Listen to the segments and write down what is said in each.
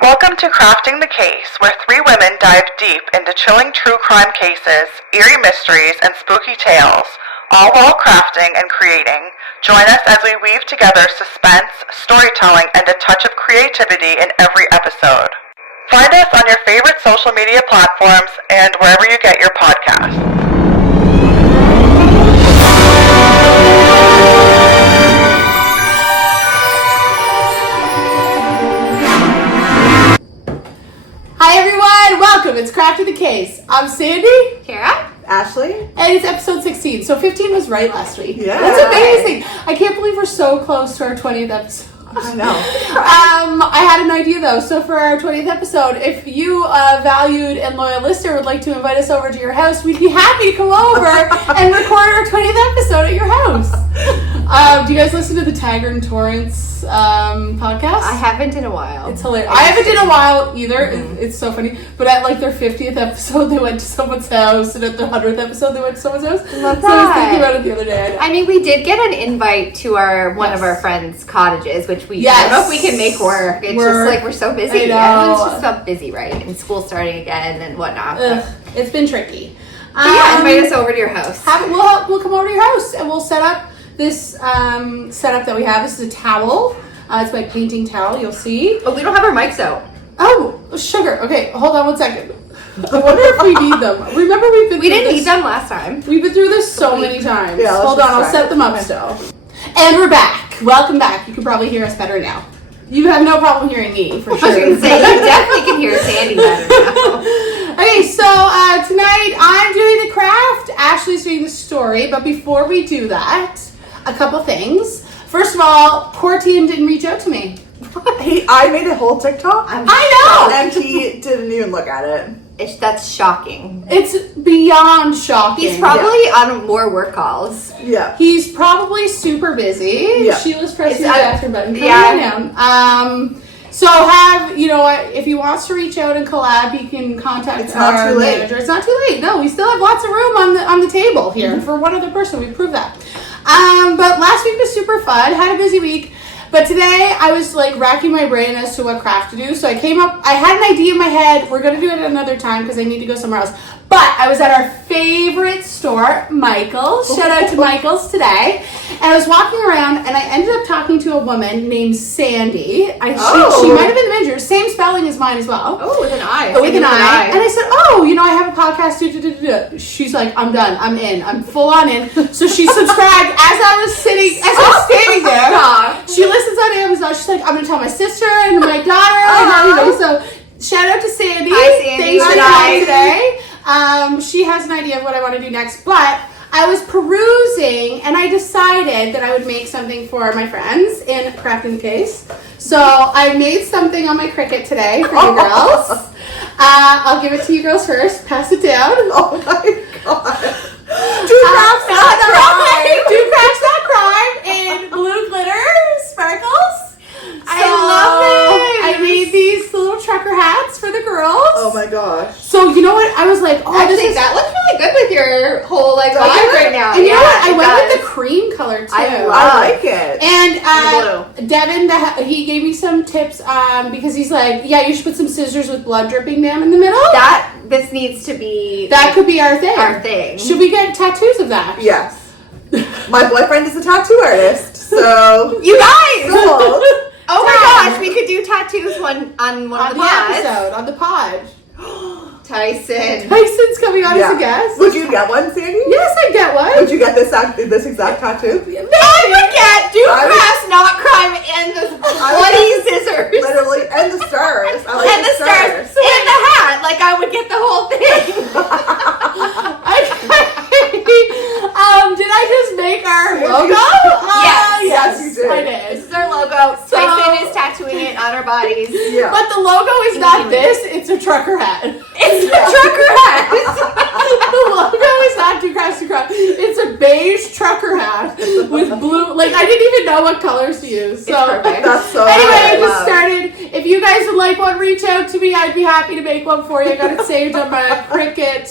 Welcome to Crafting the Case, where three women dive deep into chilling true crime cases, eerie mysteries, and spooky tales, all while crafting and creating. Join us as we weave together suspense, storytelling, and a touch of creativity in every episode. Find us on your favorite social media platforms and wherever you get your podcasts. Hi everyone, welcome. It's Crafting the Case. I'm Sandy, Kara, Ashley, and it's episode 16. So 15 was right last week. Yeah. That's amazing. I can't believe we're so close to our 20th episode. I know. I had an idea though. So for our 20th episode, if you, valued and loyal listener, would like to invite us over to your house, we'd be happy to come over and record our 20th episode at your house. Do you guys listen to the Taggart and Torrance podcast? I haven't in a while. It's hilarious. I haven't in a while either. It's so funny. But at like their 50th episode, they went to someone's house, and at their 100th episode, they went to someone's house. Love so I was thinking about it the other day. I mean, we did get an invite to one of our friends' cottages, which I don't know if we can make work. It's just like we're so busy. Everyone's just so busy, right? And school starting again and whatnot. It's been tricky. Invite us over to your house. We'll come over to your house and we'll set up this setup that we have. This is a towel. It's my painting towel. You'll see. Oh, we don't have our mics out. Oh, sugar. Okay, hold on 1 second. I wonder if we need them. Remember we didn't need them last time. We've been through this so many times. Yeah, hold on, I'll set them up still. And we're back. Welcome back. You can probably hear us better now. You have no problem hearing me, for sure. I was going to say, you definitely can hear Sandy better now. Okay, so tonight I'm doing the craft. Ashley's doing the story. But before we do that, a couple things. First of all, poor Tim didn't reach out to me. I made a whole TikTok. I know! And he didn't even look at it. That's shocking. It's beyond shocking. He's probably on more work calls. Yeah. He's probably super busy. Yeah. Sheila's pressing the bathroom button. Yeah. So if he wants to reach out and collab, he can contact our manager. It's not too late. No, we still have lots of room on the table here for one other person. We proved that. But last week was super fun. Had a busy week. But today I was like racking my brain as to what craft to do. So I had an idea in my head. We're going to do it another time because I need to go somewhere else. But I was at our favorite store, Michael's. Shout out to Michael's today. And I was walking around and I ended up talking to a woman named Sandy. She might have been the manager. Same spelling as mine as well. Oh, with an I. With an I. And I said, I have a podcast. She's like, I'm done. I'm in. I'm full on in. So she subscribed as I was standing there. She listens on Amazon. She's like, I'm going to tell my sister and my daughter and everybody. So shout out to Sandy. Hi, Sandy. Thanks for coming today. She has an idea of what I want to do next, but I was perusing and I decided that I would make something for my friends in Crafting the Case. So I made something on my Cricut today for you girls. I'll give it to you girls first. Pass it down. Oh my god. Do crafts not crime in blue glitter sparkles. I love it. I made these little trucker hats for the girls. Oh my gosh. So you know what? I was like, that looks really good with your whole vibe right now. And you know what? I went with the cream color too. I like it. And Devin, he gave me some tips because he's like, yeah, you should put some scissors with blood dripping down in the middle. This needs to be. That could be our thing. Should we get tattoos of that? Yes. My boyfriend is a tattoo artist, so you guys. Cool. Oh my gosh, we could do tattoos on one of the pods. Episode, on the pod. Tyson's coming on as a guest. Would you get one, Sandy? Yes, I'd get one. Would you get this exact tattoo? I would get crafts, not crime, and the bloody scissors. Literally, and the stars. I like and the stars. And the hat. Like, I would get the whole thing. Did I just make our logo? Yes, you did. I did. This is our logo. Tyson is tattooing it on our bodies. Yeah. But the logo is not this. It's a trucker hat. It's a trucker hat. The logo is not Two Crafts to Craft. It's a beige trucker hat with blue. Like, I didn't even know what colors to use. So perfect. That's so anyway, I just started. If you guys would like one, reach out to me. I'd be happy to make one for you. I got it saved on my Cricut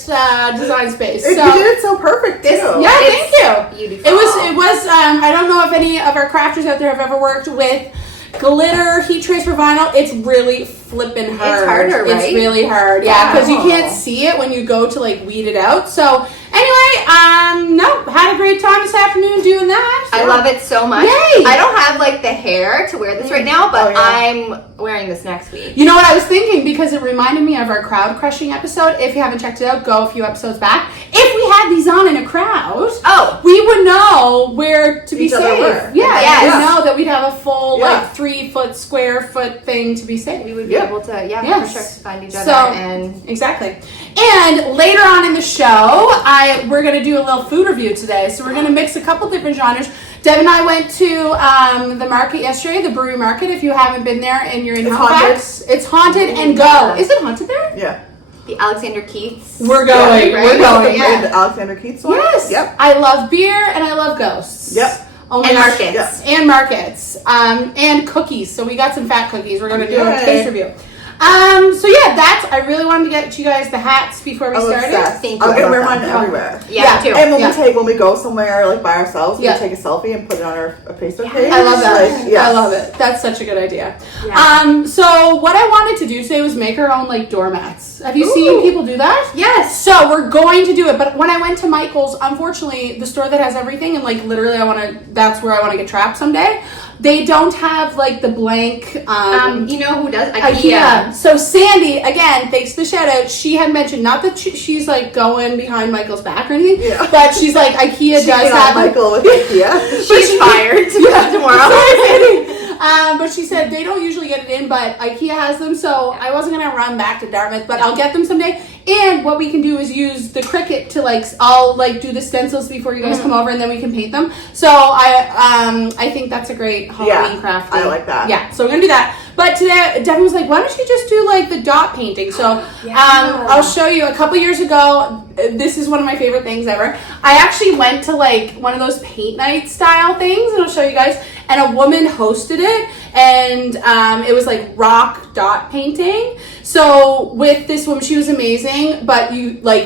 design space. You did it so perfect too. Yeah, thank you. Beautiful. It was. I don't know if any of our crafters out there have ever worked with glitter, heat transfer vinyl. It's really flipping hard. It's harder, right? It's really hard. Yeah, because you can't see it when you go to like weed it out. So anyway, no, had a great time this afternoon doing that. I love it so much. Yay! I don't have like the hair to wear this right now, but I'm wearing this next week. You know what I was thinking, because it reminded me of our crowd crushing episode. If you haven't checked it out, go a few episodes back. If we had these on in a crowd, we would know where to be safe. Yeah, we know that we'd have a full like 3 foot square foot thing to be safe. We would be able to, for sure, find each other. And exactly. And later on in the show, we're going to do a little food review today. So we're going to mix a couple different genres. Deb and I went to the market yesterday, the brewery market. If you haven't been there and you're in Halifax, it's haunted and go. Is it haunted there? Yeah. The Alexander Keith's. We're going. Right? We're going. The Alexander Keith's one? Yes. Yep. I love beer and I love ghosts. Yep. Oh my gosh. Markets. And markets. And cookies. So we got some fat cookies. We're going to do a taste review. So yeah, I really wanted to get you guys the hats before we started. Thank you. I'm gonna wear mine everywhere. Yeah, me too. And when we go somewhere like by ourselves, we take a selfie and put it on our Facebook page. I love that. I love it. That's such a good idea. So what I wanted to do today was make our own like doormats. Have you seen people do that? Yes. So we're going to do it. But when I went to Michael's, unfortunately, the store that has everything, and like literally that's where I want to get trapped someday. They don't have like the blank. You know who does? IKEA. So Sandy, again, thanks for the shout out. She had mentioned, not that she's like going behind Michael's back or anything, but she's like IKEA does have Michael with IKEA. She's fired tomorrow. Sorry, Sandy. But she said they don't usually get it in, but IKEA has them. So I wasn't gonna run back to Dartmouth, but I'll get them someday. And what we can do is use the Cricut to I'll do the stencils before you guys come over, and then we can paint them. So I think that's a great Halloween craft. I like that. Yeah, so we're gonna do that. But today, Devin was like, why don't you just do like the dot painting? So I'll show you. A couple years ago, this is one of my favorite things ever. I actually went to like one of those paint night style things, and I'll show you guys. And a woman hosted it, and it was like rock dot painting. So with this woman, she was amazing, but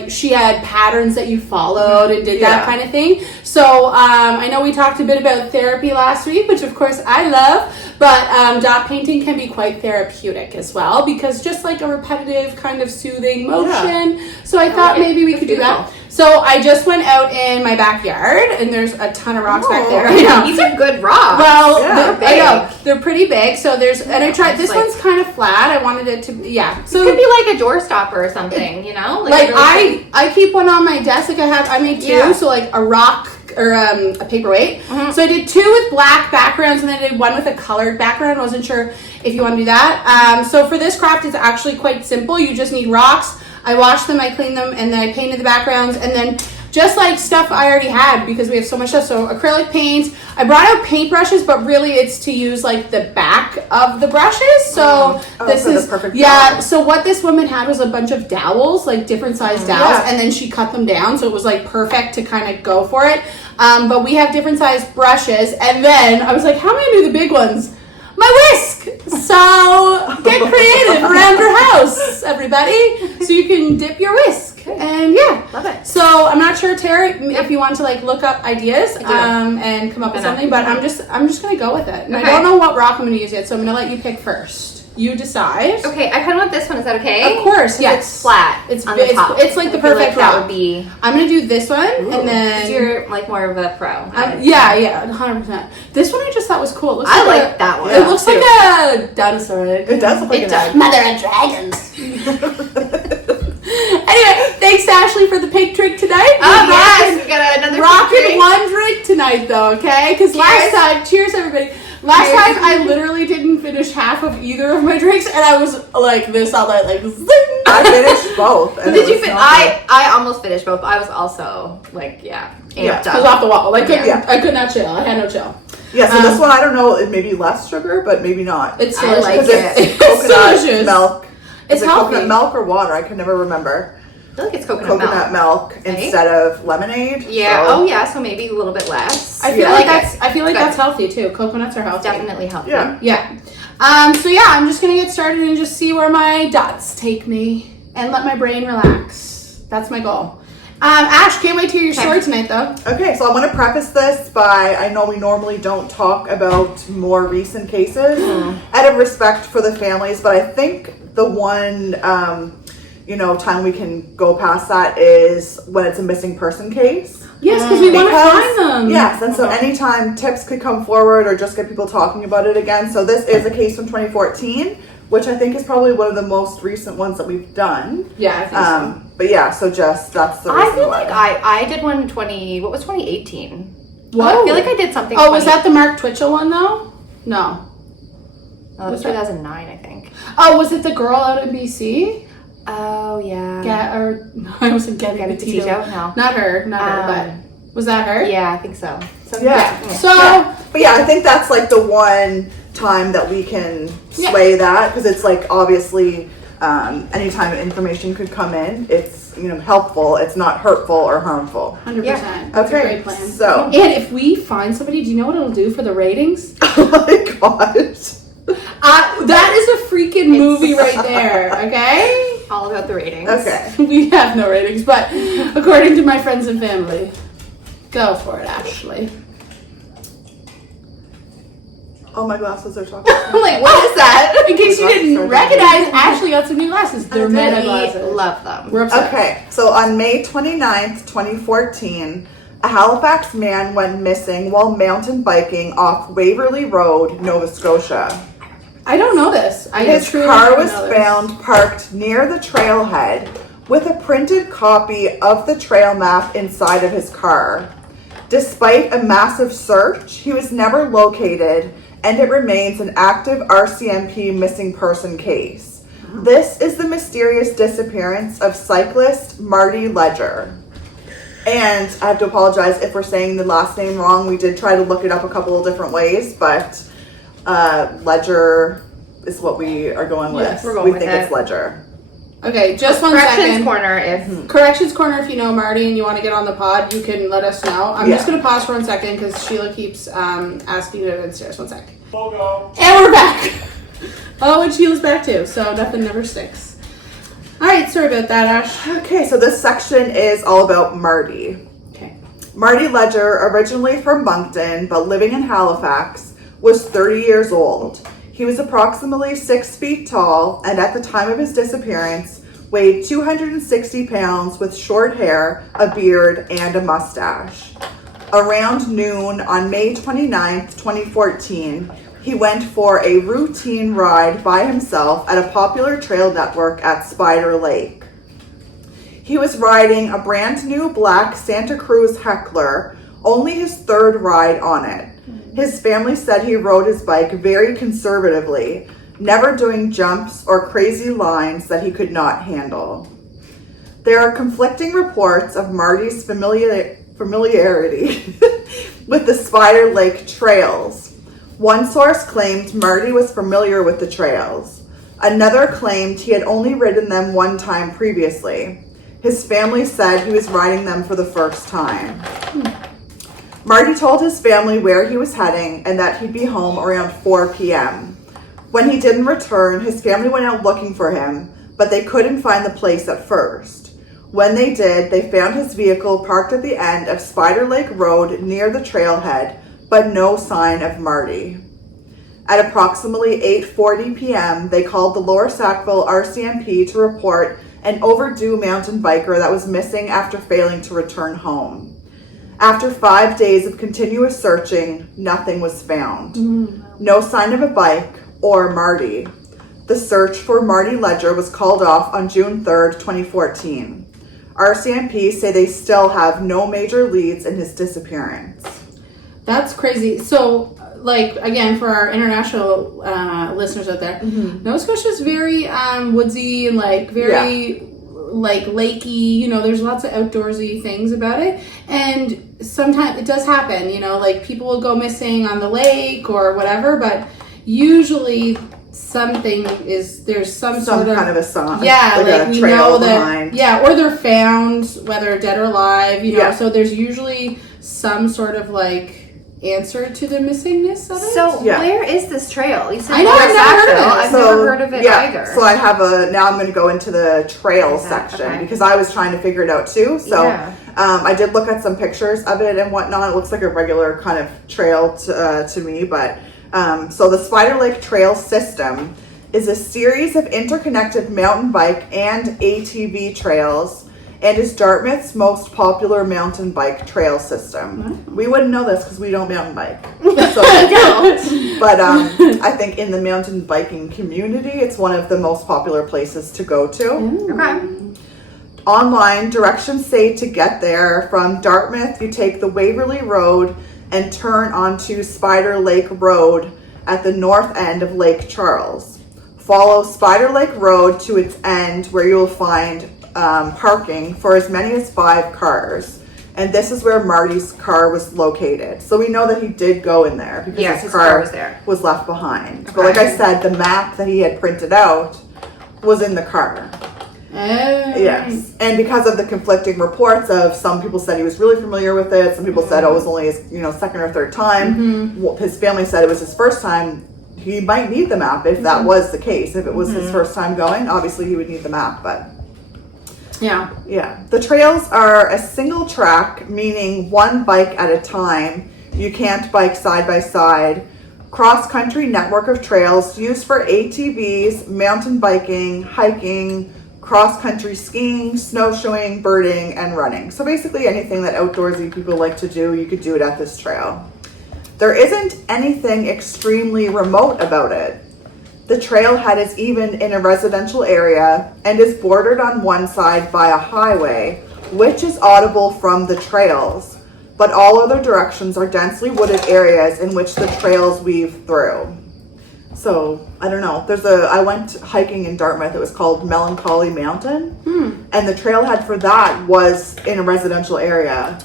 she had patterns that you followed and did that kind of thing. So I know we talked a bit about therapy last week, which of course I love, but dot painting can be quite therapeutic as well, because just like a repetitive kind of soothing motion. So I thought maybe we could do that. So I just went out in my backyard, and there's a ton of rocks back there. I know. These are good rocks. Well, I know they're pretty big. So and I tried. This one's kind of flat. I wanted it to So it could be like a door stopper or something, you know? I keep one on my desk. I made two. So like a rock or a paperweight. So I did 2 with black backgrounds, and then I did 1 with a colored background. I wasn't sure if you want to do that. So for this craft, it's actually quite simple. You just need rocks. I washed them, I cleaned them, and then I painted the backgrounds, and then just like stuff I already had, because we have so much stuff. So acrylic paints. I brought out paintbrushes, but really it's to use like the back of the brushes. So this is the perfect job. So what this woman had was a bunch of dowels, like different size dowels, and then she cut them down, so it was like perfect to kind of go for it. But we have different size brushes, and then I was like, how am I gonna do the big ones? My whisk! So get creative around your house, everybody, so you can dip your whisk. And love it. So I'm not sure, Tara, if you want to like look up ideas and come up with something, but I'm just gonna go with it. And I don't know what rock I'm gonna use yet, so I'm gonna let you pick first. You decide. Okay, I kind of want this one. Is that okay? Of course, yes. It's flat. It's on the top. It's like the perfect rock. That would be. I'm gonna do this one, and then you're like more of a pro. 100%. This one I just thought was cool. It looks like that one. It looks like a dinosaur. It does look like a dinosaur. Mother of dragons. Anyway, thanks to Ashley for the pig trick tonight. Yes, we got another rocking one drink tonight though, okay? Because last time, cheers everybody. Last time I literally didn't finish half of either of my drinks, and I was like this all night, like zing. I finished both. And did you finish? I almost finished both. I was also like amped up. I was off the wall. I could not chill. I had no chill. Yeah, so this one I don't know, it may be less sugar, but maybe not. It's delicious. I like it's coconut milk. It's healthy. Coconut milk or water? I can never remember. I feel like it's coconut milk instead of lemonade. Yeah. So, so maybe a little bit less. I feel like that's healthy too. Coconuts are healthy. Definitely healthy. Yeah. I'm just gonna get started and just see where my dots take me and let my brain relax. That's my goal. Ash, can't wait to hear your story tonight, though. Okay, so I want to preface this by, I know we normally don't talk about more recent cases out of respect for the families, but I think the one, time we can go past that is when it's a missing person case. Yes, because we want to find them. Yes, and so anytime tips could come forward or just get people talking about it again. So this is a case from 2014, which I think is probably one of the most recent ones that we've done. Yeah, I think so. But yeah, so just that's the reason I feel why. like I did one in 2018? What? I feel like I did something. Oh, was that the Mark Twitchell one though? No. No, that was 2009, I think. Oh, was it the girl out in BC? Oh, yeah. I wasn't getting Gabby Petito. No. Not her, but was that her? Yeah, I think so. But yeah, I think that's like the one time that we can sway that, because it's like obviously anytime information could come in, it's helpful. It's not hurtful or harmful. 100%. Yeah. That's okay. a great plan. So, and if we find somebody, do you know what it'll do for the ratings? Oh my gosh. That is a freaking movie right there. Okay. All about the ratings. Okay. We have no ratings, but according to my friends and family, go for it, Ashley. Oh, my glasses are talking. I'm like, what is that? In case you didn't recognize, Ashley got some new glasses. They're meta glasses. Love them. We're upset. Okay, so on May 29th, 2014, a Halifax man went missing while mountain biking off Waverley Road, Nova Scotia. I don't know this. His car was found parked near the trailhead with a printed copy of the trail map inside of his car. Despite a massive search, he was never located, and it remains an active RCMP missing person case. This is the mysterious disappearance of cyclist Marty Leger. And I have to apologize if we're saying the last name wrong. We did try to look it up a couple of different ways, but Leger is what we are going with. Yes, we're going with think it. It's Leger. Okay, just 1 Corrections second. corner if... Corrections corner, if you know Marty and you want to get on the pod, you can let us know. I'm just going to pause for 1 second because Sheila keeps asking to go downstairs. 1 sec. Logo. And we're back. Oh, and Sheila's back too, so nothing never sticks. All right, sorry about that, Ash. Okay, so this section is all about Marty. Okay. Marty Leger, originally from Moncton but living in Halifax, was 30 years old. He was approximately 6 feet tall and at the time of his disappearance weighed 260 pounds with short hair, a beard, and a mustache. Around noon on May 29th, 2014, he went for a routine ride by himself at a popular trail network at Spider Lake. He was riding a brand new black Santa Cruz Heckler, only his third ride on it. His family said he rode his bike very conservatively, never doing jumps or crazy lines that he could not handle. There are conflicting reports of Marty's familiarity with the Spider Lake trails. One source claimed Marty was familiar with the trails. Another claimed he had only ridden them one time previously. His family said he was riding them for the first time. Marty told his family where he was heading and that he'd be home around 4 p.m. When he didn't return, his family went out looking for him, but they couldn't find the place at first. When they did, they found his vehicle parked at the end of Spider Lake Road near the trailhead, but no sign of Marty. At approximately 8:40 p.m., they called the Lower Sackville RCMP to report an overdue mountain biker that was missing after failing to return home. After 5 days of continuous searching, nothing was found. No sign of a bike or Marty. The search for Marty Leger was called off on June 3rd, 2014. RCMP say they still have no major leads in his disappearance. That's crazy. So, like, again, for our international listeners out there, Nova Scotia is very woodsy and, like, very, like, lakey. You know, there's lots of outdoorsy things about it. And sometimes it does happen, you know, like, people will go missing on the lake or whatever, but usually there's some sort of kind of a sign. Yeah, like we know that behind. or they're found, whether dead or alive, you know, so there's usually some sort of like answer to the missingness of it. So where is this trail? You said I know, I've never heard of it. I've never heard of it either. So I have now I'm going to go into the trails section because I was trying to figure it out too. So I did look at some pictures of it and whatnot. It looks like a regular kind of trail to me, but so the Spider Lake Trail System is a series of interconnected mountain bike and ATV trails and is Dartmouth's most popular mountain bike trail system. We wouldn't know this because we don't mountain bike. So, but I think in the mountain biking community, it's one of the most popular places to go to. Okay. Online, directions say to get there from Dartmouth, you take the Waverley Road and turn onto Spider Lake Road at the north end of Lake Charles. Follow Spider Lake Road to its end where you will find parking for as many as 5 cars. And this is where Marty's car was located. So we know that he did go in there because his car was left behind. Okay. But like I said, the map that he had printed out was in the car. Yes. And because of the conflicting reports of some people said he was really familiar with it, some people said it was only his second or third time. His family said it was his first time. He might need the map if that was the case. If it was his first time going, obviously he would need the map, but yeah. The trails are a single track, meaning one bike at a time. You can't bike side by side. Cross-country network of trails used for ATVs, mountain biking, hiking, cross-country skiing, snowshoeing, birding, and running. So basically anything that outdoorsy people like to do, you could do it at this trail. There isn't anything extremely remote about it. The trailhead is even in a residential area and is bordered on one side by a highway, which is audible from the trails, but all other directions are densely wooded areas in which the trails weave through. So, I don't know. I went hiking in Dartmouth. It was called Melancholy Mountain. And the trailhead for that was in a residential area.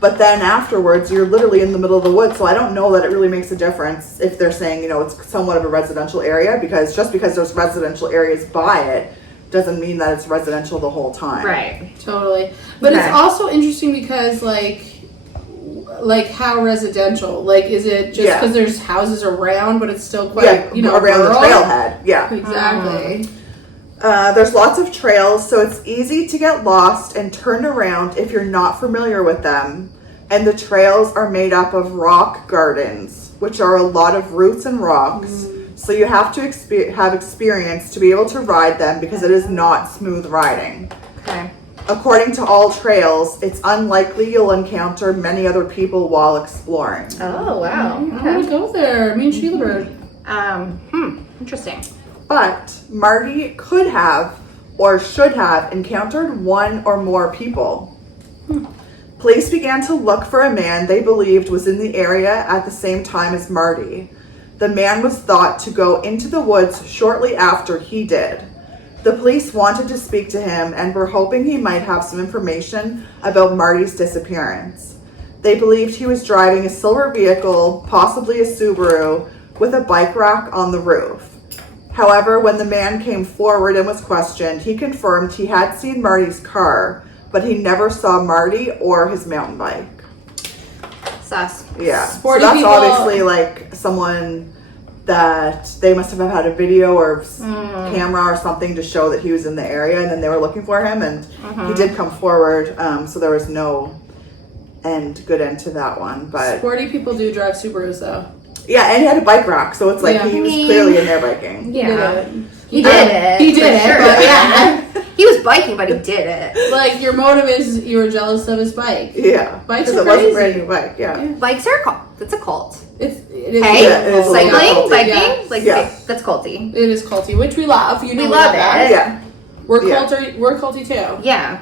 But then afterwards, you're literally in the middle of the woods. So I don't know that it really makes a difference if they're saying, it's somewhat of a residential area. Because just because there's residential areas by it doesn't mean that it's residential the whole time. Right. Totally. But it's also interesting because, like how residential? Like, is it just because there's houses around, but it's still quite, around rural? the trailhead. Yeah. Exactly. There's lots of trails, so it's easy to get lost and turn around if you're not familiar with them. And the trails are made up of rock gardens, which are a lot of roots and rocks. So you have to have experience to be able to ride them because it is not smooth riding. Okay. According to all trails, it's unlikely you'll encounter many other people while exploring. Oh, wow. I want to go there. Me and Sheila Bird. Interesting. But Marty could have or should have encountered one or more people. Police began to look for a man they believed was in the area at the same time as Marty. The man was thought to go into the woods shortly after he did. The police wanted to speak to him and were hoping he might have some information about Marty's disappearance. They believed he was driving a silver vehicle, possibly a Subaru, with a bike rack on the roof. However, when the man came forward and was questioned, he confirmed he had seen Marty's car, but he never saw Marty or his mountain bike. Sus. Yeah. Sporty so that's people. Obviously like someone that they must have had a video or camera or something to show that he was in the area, and then they were looking for him, and he did come forward, so there was no good end to that one. But Sporty people do drive Subarus though. Yeah, and he had a bike rack, so it's like he was clearly in there biking. Yeah. He did it. He did it, sure. but yeah. He was biking, but he did it. Like, your motive is you were jealous of his bike. Yeah. Bikes are it crazy. wasn't a brand new bike, yeah. Bikes are a cult. It's a cult. It is Hey, it is cycling, biking, yes. that's culty. It is culty, which we love. You know We love that. it. Yeah. We're culty too. Yeah.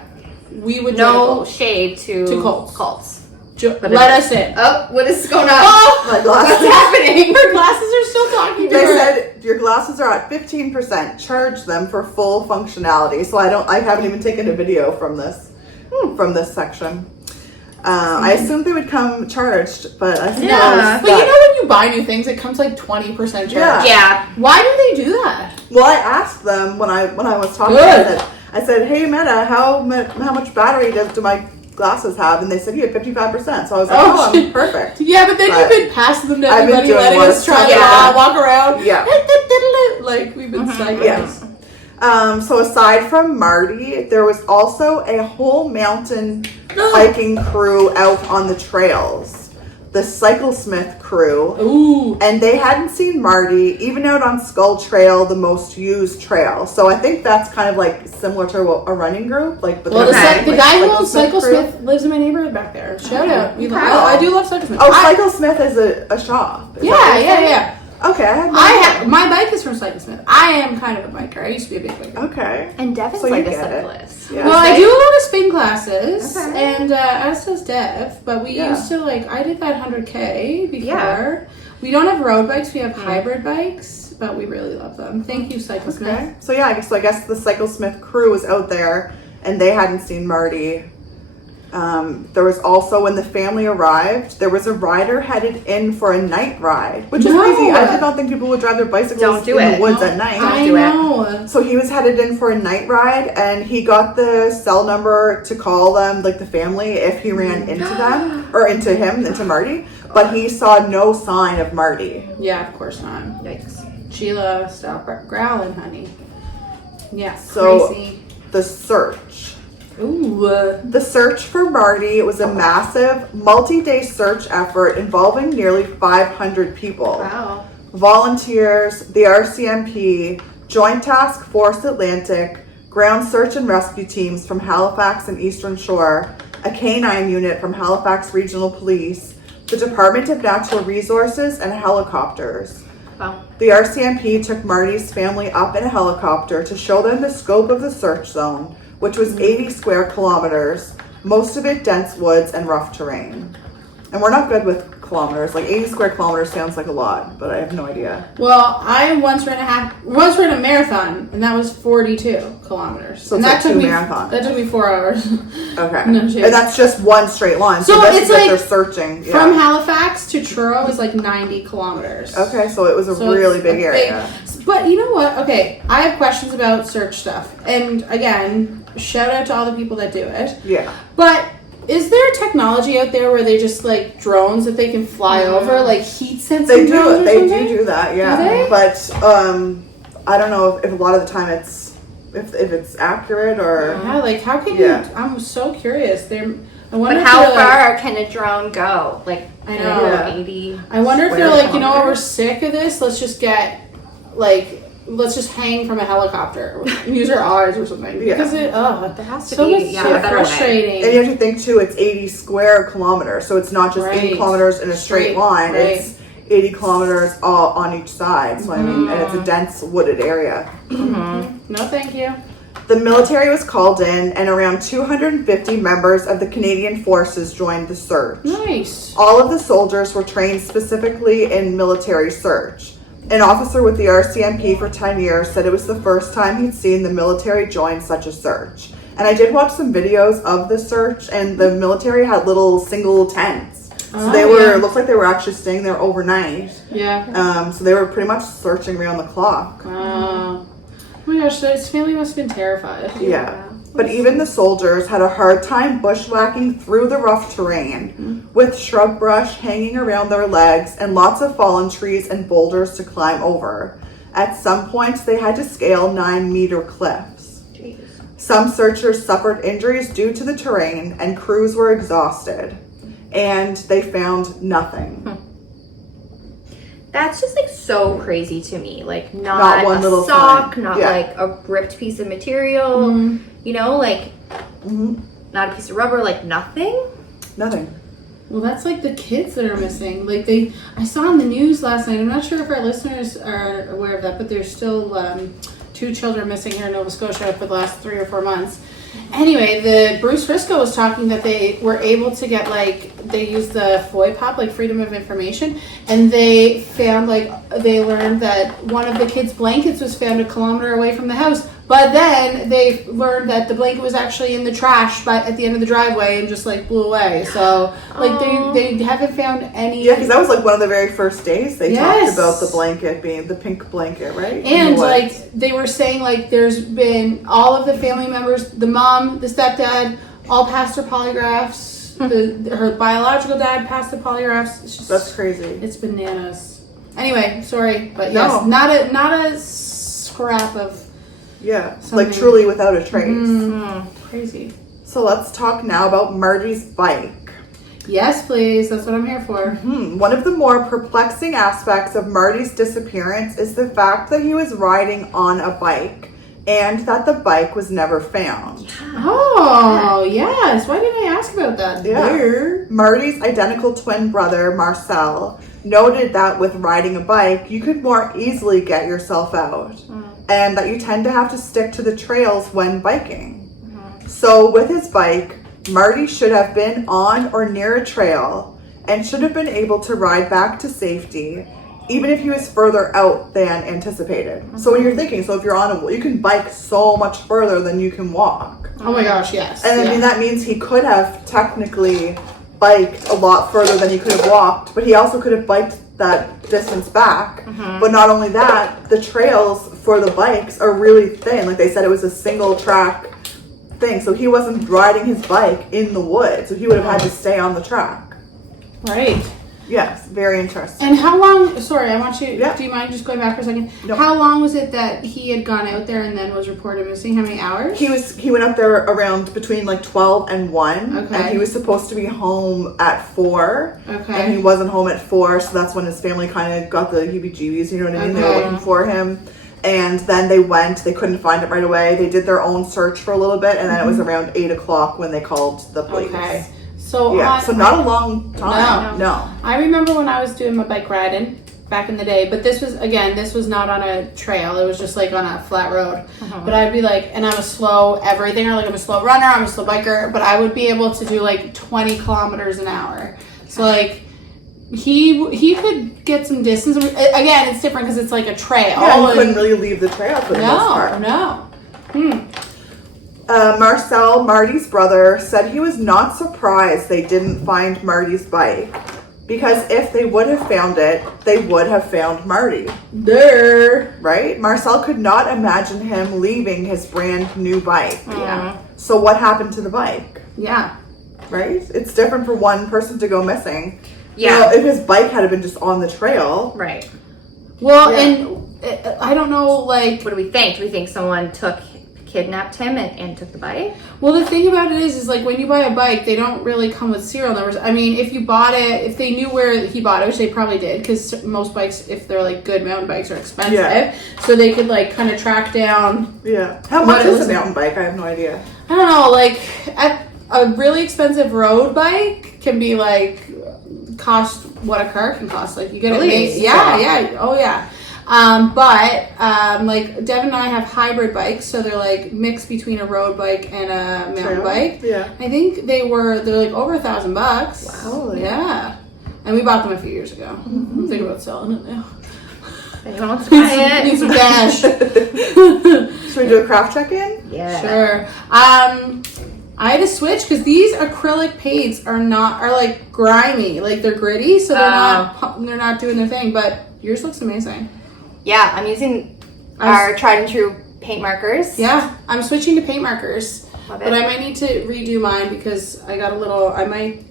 We would No shade to cults. But Let us in. Oh, what is going on? Oh, My glasses. What's happening? Her glasses are still talking to They her. said your glasses are at 15%. Charge them for full functionality. So I haven't even taken a video from this section. I assumed they would come charged, but I think But you know when you buy new things, it comes like 20% charge. Yeah. Why do they do that? Well, I asked them when I was talking. Good. I said, "Hey Meta, how much battery do my glasses have? And they said you had 55%. So I was like, I'm perfect. Yeah, but then you've been passing them to everybody, letting us try them all, walk around. Yeah. Like, we've been psychos. Yes. So aside from Marty, there was also a whole mountain hiking crew out on the trails. The cyclist crew. Ooh. And they hadn't seen Marty, even out on Skull Trail, the most used trail. So I think that's kind of like similar to a running group. Like, but the guy who owns Cyclist lives in my neighborhood back there. Shout out. I do love Cyclist. Oh, Cyclist is a shop. Yeah. Okay. My bike is from Cyclist. I am kind of a biker. I used to be a big biker. Okay. And Devin's like a cyclist. Yeah. Well, I do a lot of spin classes, and as does Dev. But we used to I did that 100K before. Yeah. We don't have road bikes. We have hybrid bikes, but we really love them. Thank you, Cyclist. Okay. So yeah, I guess the Cyclist crew was out there, and they hadn't seen Marty. There was also, when the family arrived, there was a rider headed in for a night ride, which is crazy. I did not think people would drive their bicycles in the woods at night. I know. So he was headed in for a night ride, and he got the cell number to call them, like the family, if he ran into them, or into Marty, but he saw no sign of Marty. Yeah, of course not. Yikes. Sheila, stop growling, honey. Yeah, so crazy. The search. Ooh. The search for Marty was a massive, multi-day search effort involving nearly 500 people. Wow. Volunteers, the RCMP, Joint Task Force Atlantic, ground search and rescue teams from Halifax and Eastern Shore, a K-9 unit from Halifax Regional Police, the Department of Natural Resources, and helicopters. Wow. The RCMP took Marty's family up in a helicopter to show them the scope of the search zone, which was 80 square kilometers, most of it dense woods and rough terrain. And we're not good with kilometers. Like 80 square kilometers sounds like a lot, but I have no idea. Well, I once ran a marathon, and that was 42 kilometers. So and it's that like took marathons. That took me 4 hours. Okay. No, and that's just one straight line. So this it's is like they're searching. Yeah. From Halifax to Truro is like 90 kilometers. Okay, so it was a really big area. But you know what? Okay, I have questions about search stuff. And again, shout out to all the people that do it. Yeah. But is there technology out there where they just like drones that they can fly over, like heat sensing drones? They do that, yeah. Do they? But I don't know if a lot of the time if it's accurate or like how can you? I'm so curious. But how far can a drone go? Like I know 80. I wonder if they're like, you know what, we're sick of this. Let's just hang from a helicopter, use our eyes or something. Because there has to so be much frustrating. And you have to think too, it's 80 square kilometers, so it's not just 80 kilometers in a straight line. Right. It's 80 kilometers all on each side. So I mean, and it's a dense wooded area. Mm-hmm. No, thank you. The military was called in, and around 250 members of the Canadian Forces joined the search. Nice. All of the soldiers were trained specifically in military search. An officer with the RCMP for 10 years said it was the first time he'd seen the military join such a search. And I did watch some videos of the search, and the military had little single tents. So they were, it looked like they were actually staying there overnight. Yeah. So they were pretty much searching around the clock. Oh my gosh, his family must have been terrified. Yeah. But even the soldiers had a hard time bushwhacking through the rough terrain, with shrub brush hanging around their legs and lots of fallen trees and boulders to climb over. At some points, they had to scale 9-meter cliffs. Jeez. Some searchers suffered injuries due to the terrain, and crews were exhausted. And they found nothing. That's just like so crazy to me. Like not one a little sock, sign. not like a ripped piece of material. You know, like not a piece of rubber, like nothing. Nothing. Well, that's like the kids that are missing. Like I saw on the news last night. I'm not sure if our listeners are aware of that, but there's still 2 children missing here in Nova Scotia for the last 3 or 4 months. Anyway, the Bruce Frisco was talking that they were able to get they used the FOIPOP, like Freedom of Information, and they found they learned that one of the kids' blankets was found a kilometer away from the house. But then they learned that the blanket was actually in the trash at the end of the driveway and just blew away. So they haven't found any. Yeah, because that was one of the very first days they talked about the blanket being the pink blanket, right? And they were saying there's been all of the family members, the mom, the stepdad, all passed their polygraphs. Her biological dad passed the polygraphs. It's just, That's crazy. It's bananas. Anyway, sorry, but yes, not a scrap of. Yeah, something. like truly without a trace. Crazy. So let's talk now about Marty's bike. Yes, please. That's what I'm here for. One of the more perplexing aspects of Marty's disappearance is the fact that he was riding on a bike and that the bike was never found. Oh, yes. Why didn't I ask about that? Yeah. Marty's identical twin brother, Marcel, noted that with riding a bike, you could more easily get yourself out and that you tend to have to stick to the trails when biking. So with his bike, Marty should have been on or near a trail and should have been able to ride back to safety, even if he was further out than anticipated. So when you're thinking, so if you're on you can bike so much further than you can walk. Oh my gosh, yes. And I mean, that means he could have technically biked a lot further than he could have walked, but he also could have biked that distance back. But not only that, the trails for the bikes are really thin. Like they said, it was a single track thing, so he wasn't riding his bike in the woods, so he would have had to stay on the track. Right. Yes, very interesting. And how long, sorry, I want you, Yeah. do you mind just going back for a second? No. How long was it that he had gone out there and then was reported missing? How many hours? He went up there around between like 12 and 1, Okay. and he was supposed to be home at 4, Okay. and he wasn't home at 4, so that's when his family kind of got the heebie-jeebies, you know what I mean? They were Okay. looking for him. And then they couldn't find it right away. They did their own search for a little bit, and then it was around 8 o'clock when they called the police. Okay. So, Yeah, so not a long time. No. I remember when I was doing my bike riding back in the day, but this was not on a trail. It was just like on a flat road. But I'd be like, and I'm a slow everything, or like I'm a slow runner, I'm a slow biker, but I would be able to do like 20 kilometers an hour. So like, he could get some distance. Again, it's different because it's like a trail. Yeah, he couldn't really leave the trail for the most part. No. Marcel, Marty's brother, said he was not surprised they didn't find Marty's bike, because if they would have found it, they would have found Marty. There. Right? Marcel could not imagine him leaving his brand new bike. Yeah. So what happened to the bike? Yeah. Right? It's different for one person to go missing. Yeah. You know, if his bike had been just on the trail. Right. Well, Yeah. and I don't know, like, What do we think? Do we think someone kidnapped him and took the bike? well, the thing about it is like when you buy a bike, they don't really come with serial numbers. I mean, if you bought it, if they knew where he bought it, which they probably did, because most bikes, if they're like good mountain bikes, are expensive. Yeah. So they could like kind of track down. Yeah. How What much it is was- a mountain bike? I have no idea. I don't know, like a really expensive road bike can be like cost what a car can cost. Like you get Really? yeah, oh yeah. But like Devin and I have hybrid bikes, so they're like mixed between a road bike and a mountain Trail? bike. Yeah. I think they're like over $1,000. Wow. Yeah. And we bought them a few years ago. I'm thinking about selling it now. If anyone wants to buy Need it? some cash. Should we do a craft check-in? Yeah. Sure. I had to switch because these acrylic paints are like grimy, like they're gritty, so they're not doing their thing. But yours looks amazing. Yeah, I'm using our tried and true paint markers. Yeah, I'm switching to paint markers, Love it. but I might need to redo mine because I might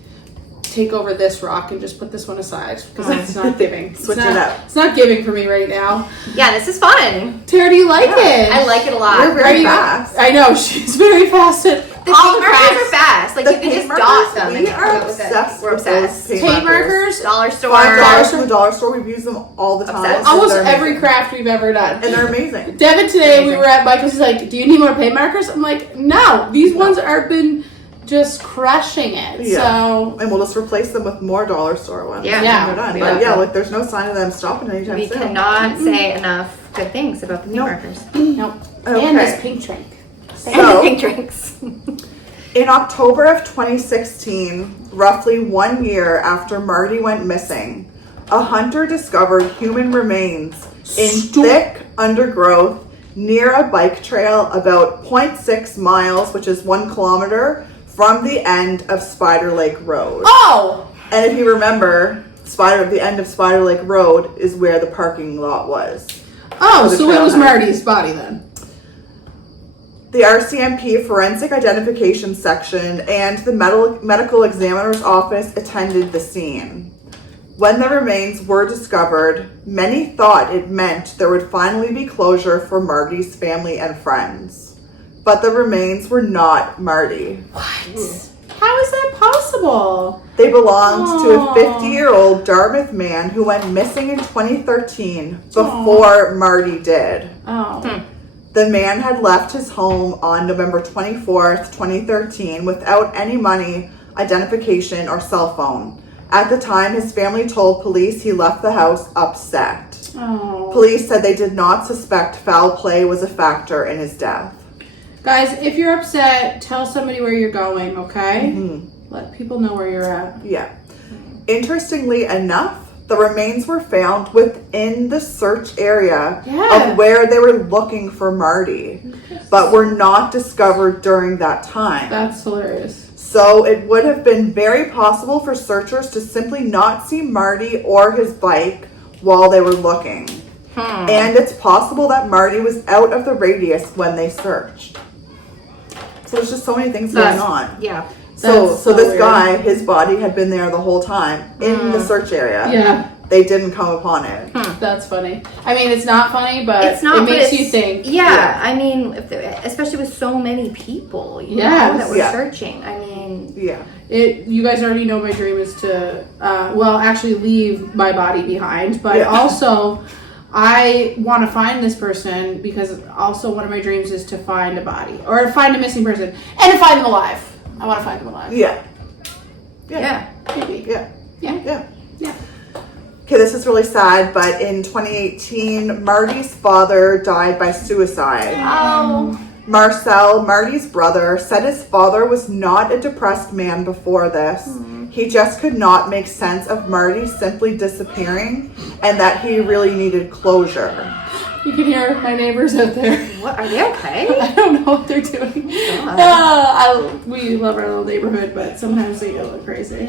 take over this rock and just put this one aside because it's not giving. Switch it up. It's not giving for me right now. Yeah, this is fun. Tara, do you like it? I like it a lot. You're very Are you- fast. I know she's very fast at The all paint the markers crafts. are fast. Like The you can paint just dot markers, them. we and are go with it. obsessed We're with those obsessed. paint Paint markers. Dollar store. $5 from the dollar store. We've used them all the time. Obsessed. Almost They're every amazing. craft we've ever done. And they're amazing. Devin today, we Amazing. were at Michael's. He's like, "Do you need more paint markers?" I'm like, "No, these ones are been just crushing it." Yeah. So And we'll just replace them with more dollar store ones. Yeah. when Yeah. they're done. Yeah. But yeah, like there's no sign of them stopping anytime We soon. cannot say enough good things about the paint Nope. markers. nope. Okay. And this pink drink. And the So, pink drinks. in October of 2016, roughly 1 year after Marty went missing, a hunter discovered human remains in thick undergrowth near a bike trail about 0.6 miles, which is 1 kilometer, from the end of Spider Lake Road. Oh, And if you remember, the end of Spider Lake Road is where the parking lot was. oh, the so it was trailhead. Marty's body then. The RCMP Forensic Identification Section and the medical examiner's office attended the scene. When the remains were discovered, many thought it meant there would finally be closure for Marty's family and friends. But the remains were not Marty. What? How is that possible? They belonged to a 50-year-old Dartmouth man who went missing in 2013 before Marty did. Oh. The man had left his home on November 24th, 2013 without any money, identification, or cell phone. At the time, his family told police he left the house upset. Oh. Police said they did not suspect foul play was a factor in his death. Guys, if you're upset, tell somebody where you're going, okay? Mm-hmm. Let people know where you're at. Yeah. Interestingly enough, the remains were found within the search area of where they were looking for Marty, but were not discovered during that time. That's hilarious. So it would have been very possible for searchers to simply not see Marty or his bike while they were looking. And it's possible that Marty was out of the radius when they searched. So there's just so many things going on. Yeah. So this weird. guy, his body had been there the whole time in the search area. Yeah. They didn't come upon it. That's funny. I mean, it's not funny, but It's not, it makes but you think. Yeah, I mean, especially with so many people, you know, that we're searching. I mean, You guys already know my dream is to, actually leave my body behind, but also I want to find this person because also one of my dreams is to find a body or find a missing person and to find them alive. I want to find them alive. Yeah. Maybe. Yeah. Okay, this is really sad, but in 2018, Marty's father died by suicide. oh, Marcel, Marty's brother, said his father was not a depressed man before this. He just could not make sense of Marty simply disappearing and that he really needed closure. You can hear my neighbors out there. what, are they okay? I don't know what they're doing. We love our little neighborhood, but sometimes they get a little crazy.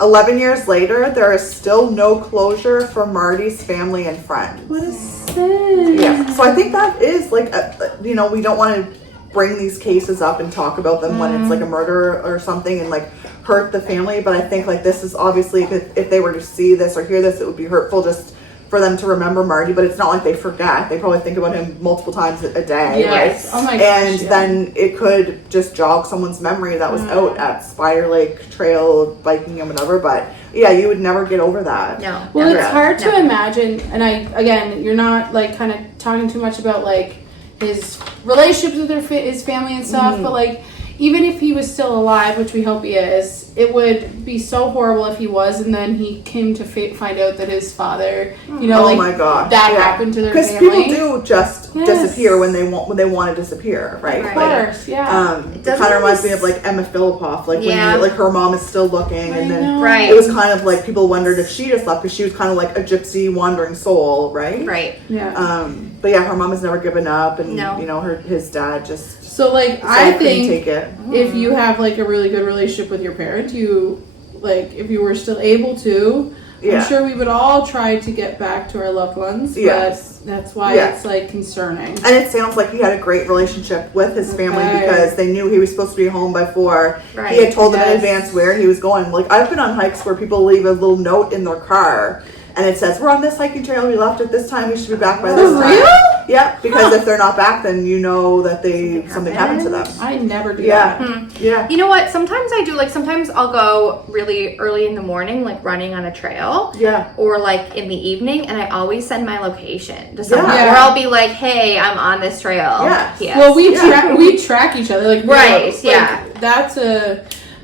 11 years later, there is still no closure for Marty's family and friends. What a sin. Yeah, so I think that is like, we don't want to bring these cases up and talk about them when it's like a murder or something and like hurt the family. But I think like this is obviously, if they were to see this or hear this, it would be hurtful just for them to remember Marty. But it's not like they forget. They probably think about him multiple times a day. Yes. Right? Oh my gosh. And then it could just jog someone's memory that was out at Spider Lake Trail biking and whatever. But yeah, you would never get over that. No. Well, never. it's hard to Never. imagine, and you're not like kind of talking too much about like his relationships with his family and stuff, but like even if he was still alive, which we hope he is, it would be so horrible if he was, and then he came to find out that his father, Oh my God, that happened to their family. Because people do just disappear when they want to disappear, right? Of course, it kind of reminds me of like Emma Philippoff, like when like her mom is still looking, and then Right. it was kind of like people wondered if she just left because she was kind of like a gypsy wandering soul, right? Right. Yeah. But yeah, her mom has never given up, and No. his dad just. So like I think take it. if you have like a really good relationship with your parent, you like if you were still able to, I'm sure we would all try to get back to our loved ones. Yes. But that's why it's like concerning. And it sounds like he had a great relationship with his family because they knew he was supposed to be home by 4. Right. He had told them in advance where he was going. Like I've been on hikes where people leave a little note in their car and it says, "We're on this hiking trail. We left at this time. We should be back by this time." Real? Yeah, because if they're not back, then you know that something happened to them. I never do that. Yeah. You know what? Sometimes I do. Like sometimes I'll go really early in the morning, like running on a trail. Yeah. Or like in the evening, and I always send my location to someone. Yeah. Or I'll be like, "Hey, I'm on this trail." Yeah. Yes. Well, we track each other, like Right, like, yeah.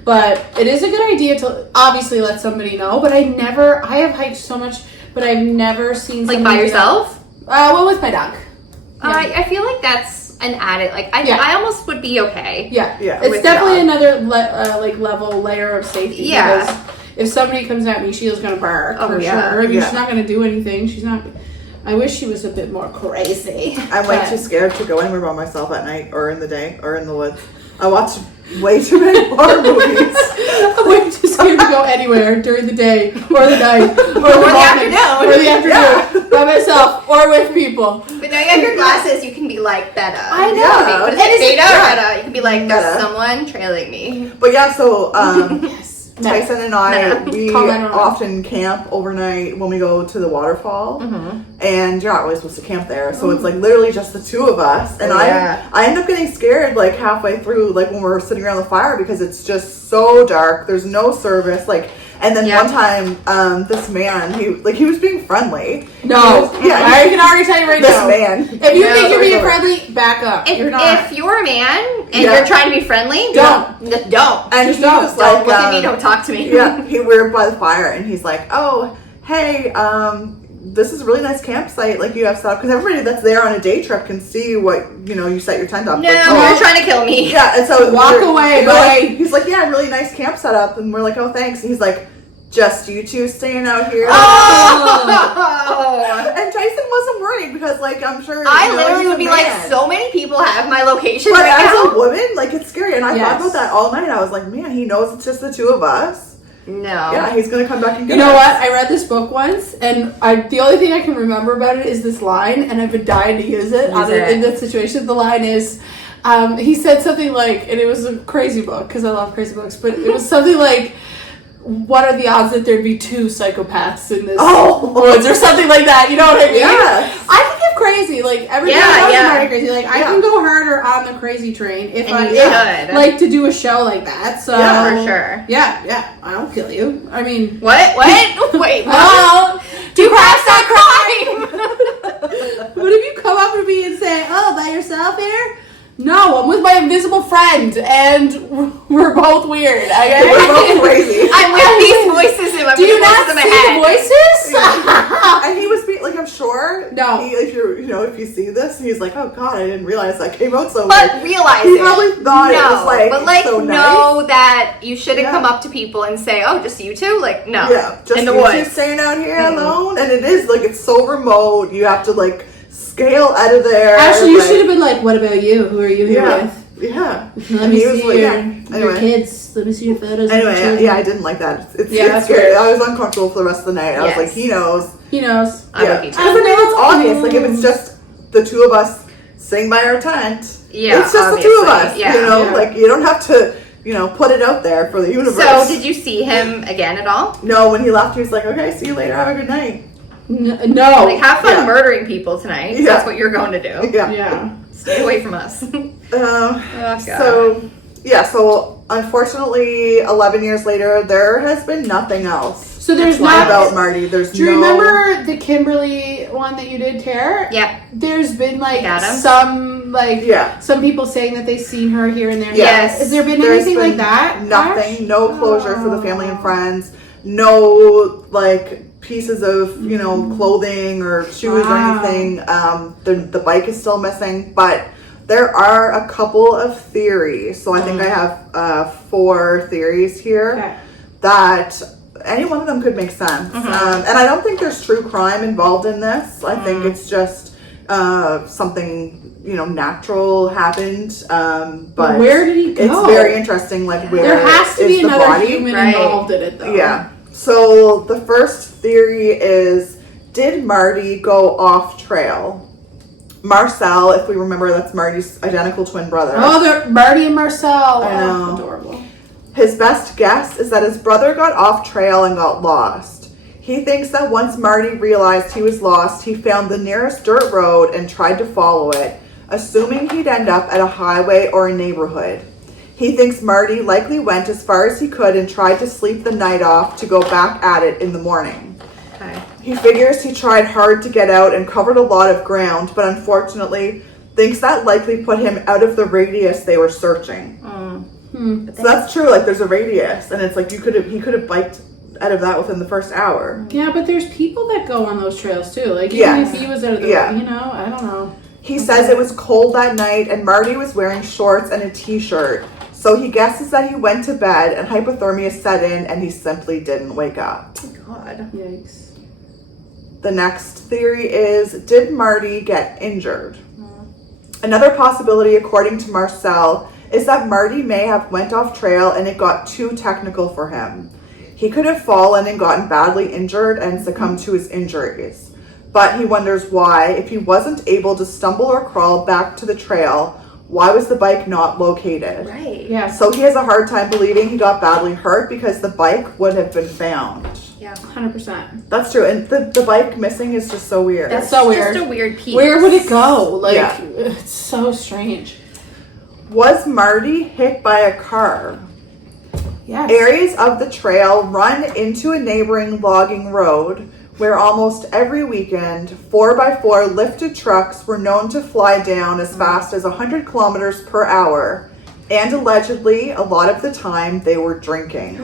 But it is a good idea to obviously let somebody know. But I have hiked so much, but I've never seen like somebody by do that. yourself. Well, with my dog. Yeah. I feel like that's an added. Like I almost would be okay. Yeah. Yeah. It's definitely another layer of safety. Yeah. Because if somebody comes at me, Sheila's gonna bark for yeah. sure. I mean, she's not gonna do anything. She's not. I wish she was a bit more crazy. I'm way too scared to go anywhere by myself at night or in the day or in the woods. I watch way too many horror movies. I'm way too scared to go anywhere during the day or the night or the afternoon. Or the afternoon. Yeah. by myself or with people. But now you have your glasses, you can be like Beta. I know. Yeah. What is it, Beta or Beta? You can be like, there's Beta. someone trailing me. But yeah, so Yes. Tyson and I, we Call 911. often camp overnight when we go to the waterfall, and you're not really supposed to camp there, so it's like literally just the two of us. And I end up getting scared like halfway through, like when we're sitting around the fire, because it's just so dark. There's no service, like. And then one time, this man, he was being friendly. No. I can already tell you right this now. man. If you think you're being friendly, back up. If you're a man and Yeah. you're trying to be friendly, don't. And Just he don't. was Don't like, look at me, don't talk to me. Yeah, we were by the fire, and he's like, "Oh, hey, this is a really nice campsite. Like you have set up, because everybody that's there on a day trip can see what you set your tent up. No, like, you're trying to kill me. Yeah, and so Walk away, boy. He's like, yeah, really nice camp setup, and we're like, oh, thanks. And he's like, just you two staying out here. Oh! And Tyson wasn't worried because, like, I'm sure I literally he's would a be man. like, so many people have my location But right as now. a woman, like, it's scary, and I thought Yes. about that all night. I was like, man, he knows it's just the two of us. No. Yeah, he's gonna come back and get You know us. what? I read this book once, and the only thing I can remember about it is this line, and I've been dying to use it in that situation. The line is, he said something like, and it was a crazy book, because I love crazy books, but it was something like, what are the odds that there'd be two psychopaths in this woods, or something like that, you know what I mean? Yes. I think I'm crazy, like, everybody knows I'm already crazy, like, I can go harder on the crazy train if I like to do a show like that, so. Yeah, for sure. Yeah, I'll kill you. I mean. What? Wait, what? Oh, Do perhaps that crime? what if you come up to me and say, "Oh, by yourself here"? No, I'm with my invisible friend, and we're both weird. Okay? We're both crazy. I'm with these voices in my Do you not voices in my see head. the voices? And he was being like, I'm sure. No. If you see this, he's like, oh god, I didn't realize that came out so But weird. realize He it. probably thought it was like, but like so know nice. that you shouldn't Yeah. come up to people and say, "Oh, just you two." Like no, Yeah, just in the you two woods. staying out here alone, and it is like it's so remote. You have to like scale out of there. Actually, you like- should have been like, "What about you? Who are you here with?" Yeah. Let And me he was see like, your, yeah. your Anyway. kids. Let me see your photos. of your Anyway, children. yeah, I didn't like that. It's that's scary. weird. I was uncomfortable for the rest of the night. I was Yes. like, he knows. He knows. I would be too. Because I mean, it's obvious. Like, if it's just the two of us sitting by our tent, Yeah, it's just the two of obviously. us. Yeah. Yeah. Like, you don't have to, put it out there for the universe. So, did you see him again at all? No, when he left, he was like, okay, see you later. Have a good night. No. Like, have fun Yeah. murdering people tonight. Yeah. That's what you're going to do. Yeah. Yeah. Stay away from us. Uh, God. So unfortunately, 11 years later, there has been nothing else. So there's Why not. about Marty? There's Do you remember the Kimberly one that you did, Tara? Yeah. There's been like Adams? some people saying that they've seen her here and there. Yes. Has there been There's anything been like that? Nothing. Ash? No closure for the family and friends. No, like, pieces of, clothing or shoes or Wow. anything. The bike is still missing, but there are a couple of theories. So I think I have 4 theories here Okay. that any one of them could make sense. And I don't think there's true crime involved in this. I think it's just something, natural happened. But where did he go? It's very interesting, like, where There has to is be the another body? human Right. involved in it, though. Yeah. So the first theory is, did Marty go off trail? Marcel, if we remember, that's Marty's identical twin brother. Oh, they're Marty and Marcel. I know. Oh, adorable. His best guess is that his brother got off trail and got lost. He thinks that once Marty realized he was lost, he found the nearest dirt road and tried to follow it, assuming he'd end up at a highway or a neighborhood. He thinks Marty likely went as far as he could and tried to sleep the night off to go back at it in the morning. Okay. He figures he tried hard to get out and covered a lot of ground, but unfortunately thinks that likely put him out of the radius they were searching. So that's true, like, there's a radius, and it's like he could have biked out of that within the first hour. Yeah, but there's people that go on those trails too. Like, even Yes. if he was out of the Yeah. I don't know. He says it was cold that night and Marty was wearing shorts and a t-shirt, so he guesses that he went to bed and hypothermia set in and he simply didn't wake up. God. Yikes. The next theory is, did Marty get injured? Another possibility, according to Marcel, is that Marty may have went off trail and it got too technical for him. He could have fallen and gotten badly injured and succumbed to his injuries. but he wonders why, if he wasn't able to stumble or crawl back to the trail, why was the bike not located? Right. Yeah. So he has a hard time believing he got badly hurt because the bike would have been found. Yeah. 100%. That's true. And the bike missing is just so weird. That's so weird. Just a weird piece. Where would it go? Like, Yeah. it's so strange. Was Marty hit by a car? Yes. Areas of the trail run into a neighboring logging road where almost every weekend 4x4 lifted trucks were known to fly down as fast as 100 kilometers per hour, and allegedly a lot of the time they were drinking.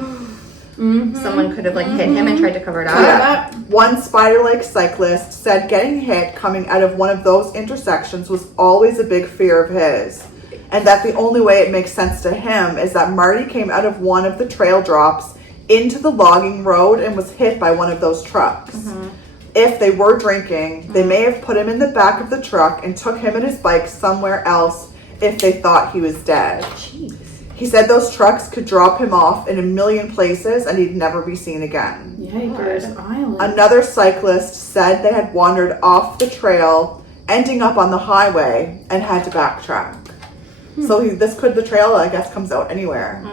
Someone could have like hit him and tried to cover it up. Yeah. One spider-like cyclist said getting hit coming out of one of those intersections was always a big fear of his, and that the only way it makes sense to him is that Marty came out of one of the trail drops into the logging road and was hit by one of those trucks. If they were drinking, they may have put him in the back of the truck and took him and his bike somewhere else if they thought he was dead. Jeez. He said those trucks could drop him off in a million places and he'd never be seen again. Yikers Island. Another cyclist said they had wandered off the trail, ending up on the highway, and had to backtrack. So the trail, I guess, comes out anywhere.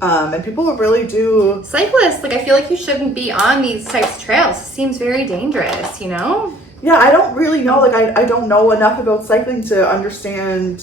And people really do. Cyclists, like I feel like you shouldn't be on these types of trails. It seems very dangerous, you know? Yeah, I don't really know. Like, I don't know enough about cycling to understand.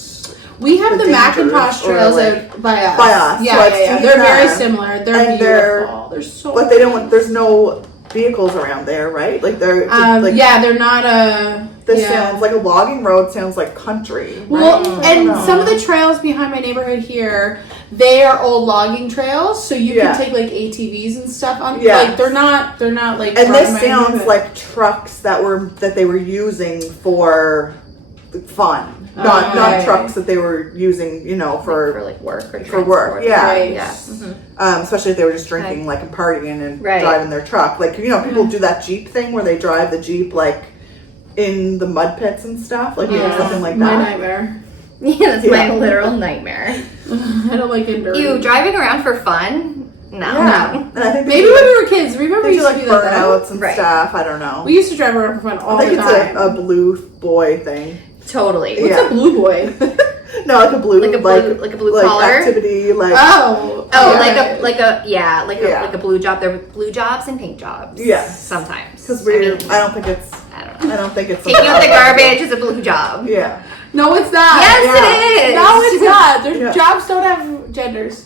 We have the dangers Macintosh or, trails like, out by us. by us. Yeah, So I've yeah. seen They're very them. similar. They're And beautiful. They're so But they don't. There's no vehicles around there, right? Like they're. Like, yeah, they're not a. This yeah. sounds like a logging road. Sounds like country. Right? Well, and know. some of the trails behind my neighborhood here, they are old logging trails, so you Yeah. can take like ATVs and stuff on. Yeah. Like they're not like. And this from my sounds neighborhood. like trucks that they were using for fun, not Right. trucks that they were using, For like work or for work. transport. Yeah. Right. Yeah. Especially if they were just drinking, like, and partying and Right. driving their truck. Like, people do that Jeep thing where they drive the Jeep, like, in the mud pits and stuff. Like, something like my that. nightmare. Yeah, that's my literal nightmare. I don't like endurance. You driving around for fun? No. Yeah. No. And I think Maybe when we were kids. Remember we they do, used to like, do that. though? burnouts and Right. stuff. I don't know. We used to drive around for fun all I think the it's time. a blue boy thing. Totally. What's Yeah. a blue boy? No, like a blue, Like a blue like collar? activity, like Oh, Oh, yeah. like a blue job. There were blue jobs and pink jobs. Yes. Sometimes. because I mean, I don't think it's. I don't know. I don't think it's. Taking out the garbage is a blue job. Yeah. No, it's not. Yes, Yeah. it is. No, it's not. Their Yeah. jobs don't have genders.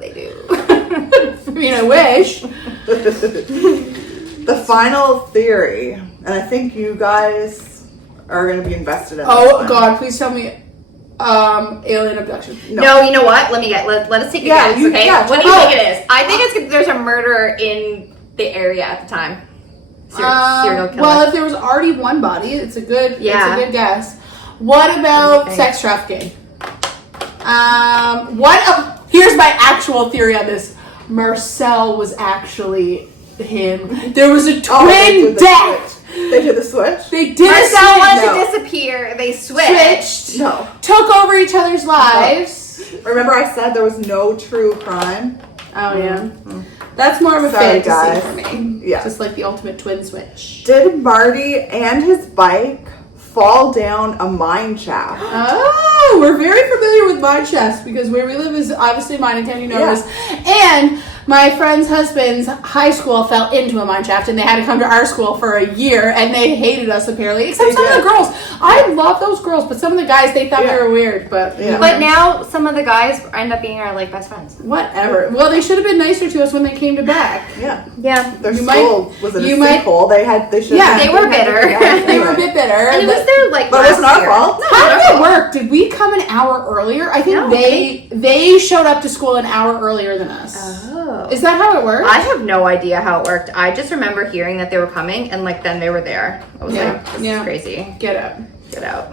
They do. I mean, I wish. The final theory, and I think you guys are going to be invested in. This Oh one. God, please tell me, alien abduction. No, you know what? Let us take a Yeah, guess, you- okay? yeah, What do you oh. think it is? I think there's a murderer in the area at the time. Serial killer. Well, if there was already one body, it's a good guess. What about think? sex trafficking? Here's my actual theory on this. Marcel was actually him. There was a They twin did the death. switch. They did the switch. They did Marcel a wanted No. to disappear. They switched. switched, No. took over each other's lives. Remember, I said there was no true crime. Oh yeah, that's more of a Sorry, fantasy guys. for me. Yeah. Just like the ultimate twin switch. Did Marty and his bike fall down a mine shaft? Oh, we're very familiar with mine shafts because where we live is obviously mine in town, you know this. And my friend's husband's high school fell into a mine shaft and they had to come to our school for a year and they hated us apparently. Except They some of did. the girls. I love those girls, but some of the guys, they thought we were weird. But, Yeah. But now some of the guys end up being our like best friends. whatever. Well, they should have been nicer to us when they came to back. Yeah. Yeah. Their You school was in a you might- sinkhole. They should. Yeah, they were bitter. They were a bit bitter. And it was their like But it wasn't last our year. fault. How did it work? Did we come an hour earlier? I think No, they showed up to school an hour earlier than us. Oh. Is that how it works? I have no idea how it worked. I just remember hearing that they were coming and like then they were there. I was Yeah. like, this Yeah. is crazy. Get up. Get out.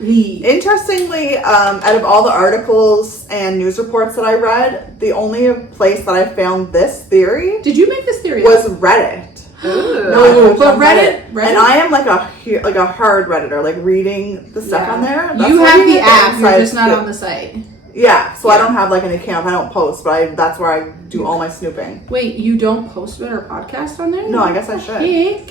Interestingly, out of all the articles and news reports that I read, the only place that I found this theory Did you make this theory was up? Reddit. Ooh. No, but on Reddit- and I am like a hard Redditor, like reading the stuff Yeah. on there. You where have you the get app, you're inside just not scoop. on the site. Yeah, so I don't have like an account. I don't post, but that's where I do all my snooping. Wait, you don't post about our podcast on there? No, I guess I should. Okay.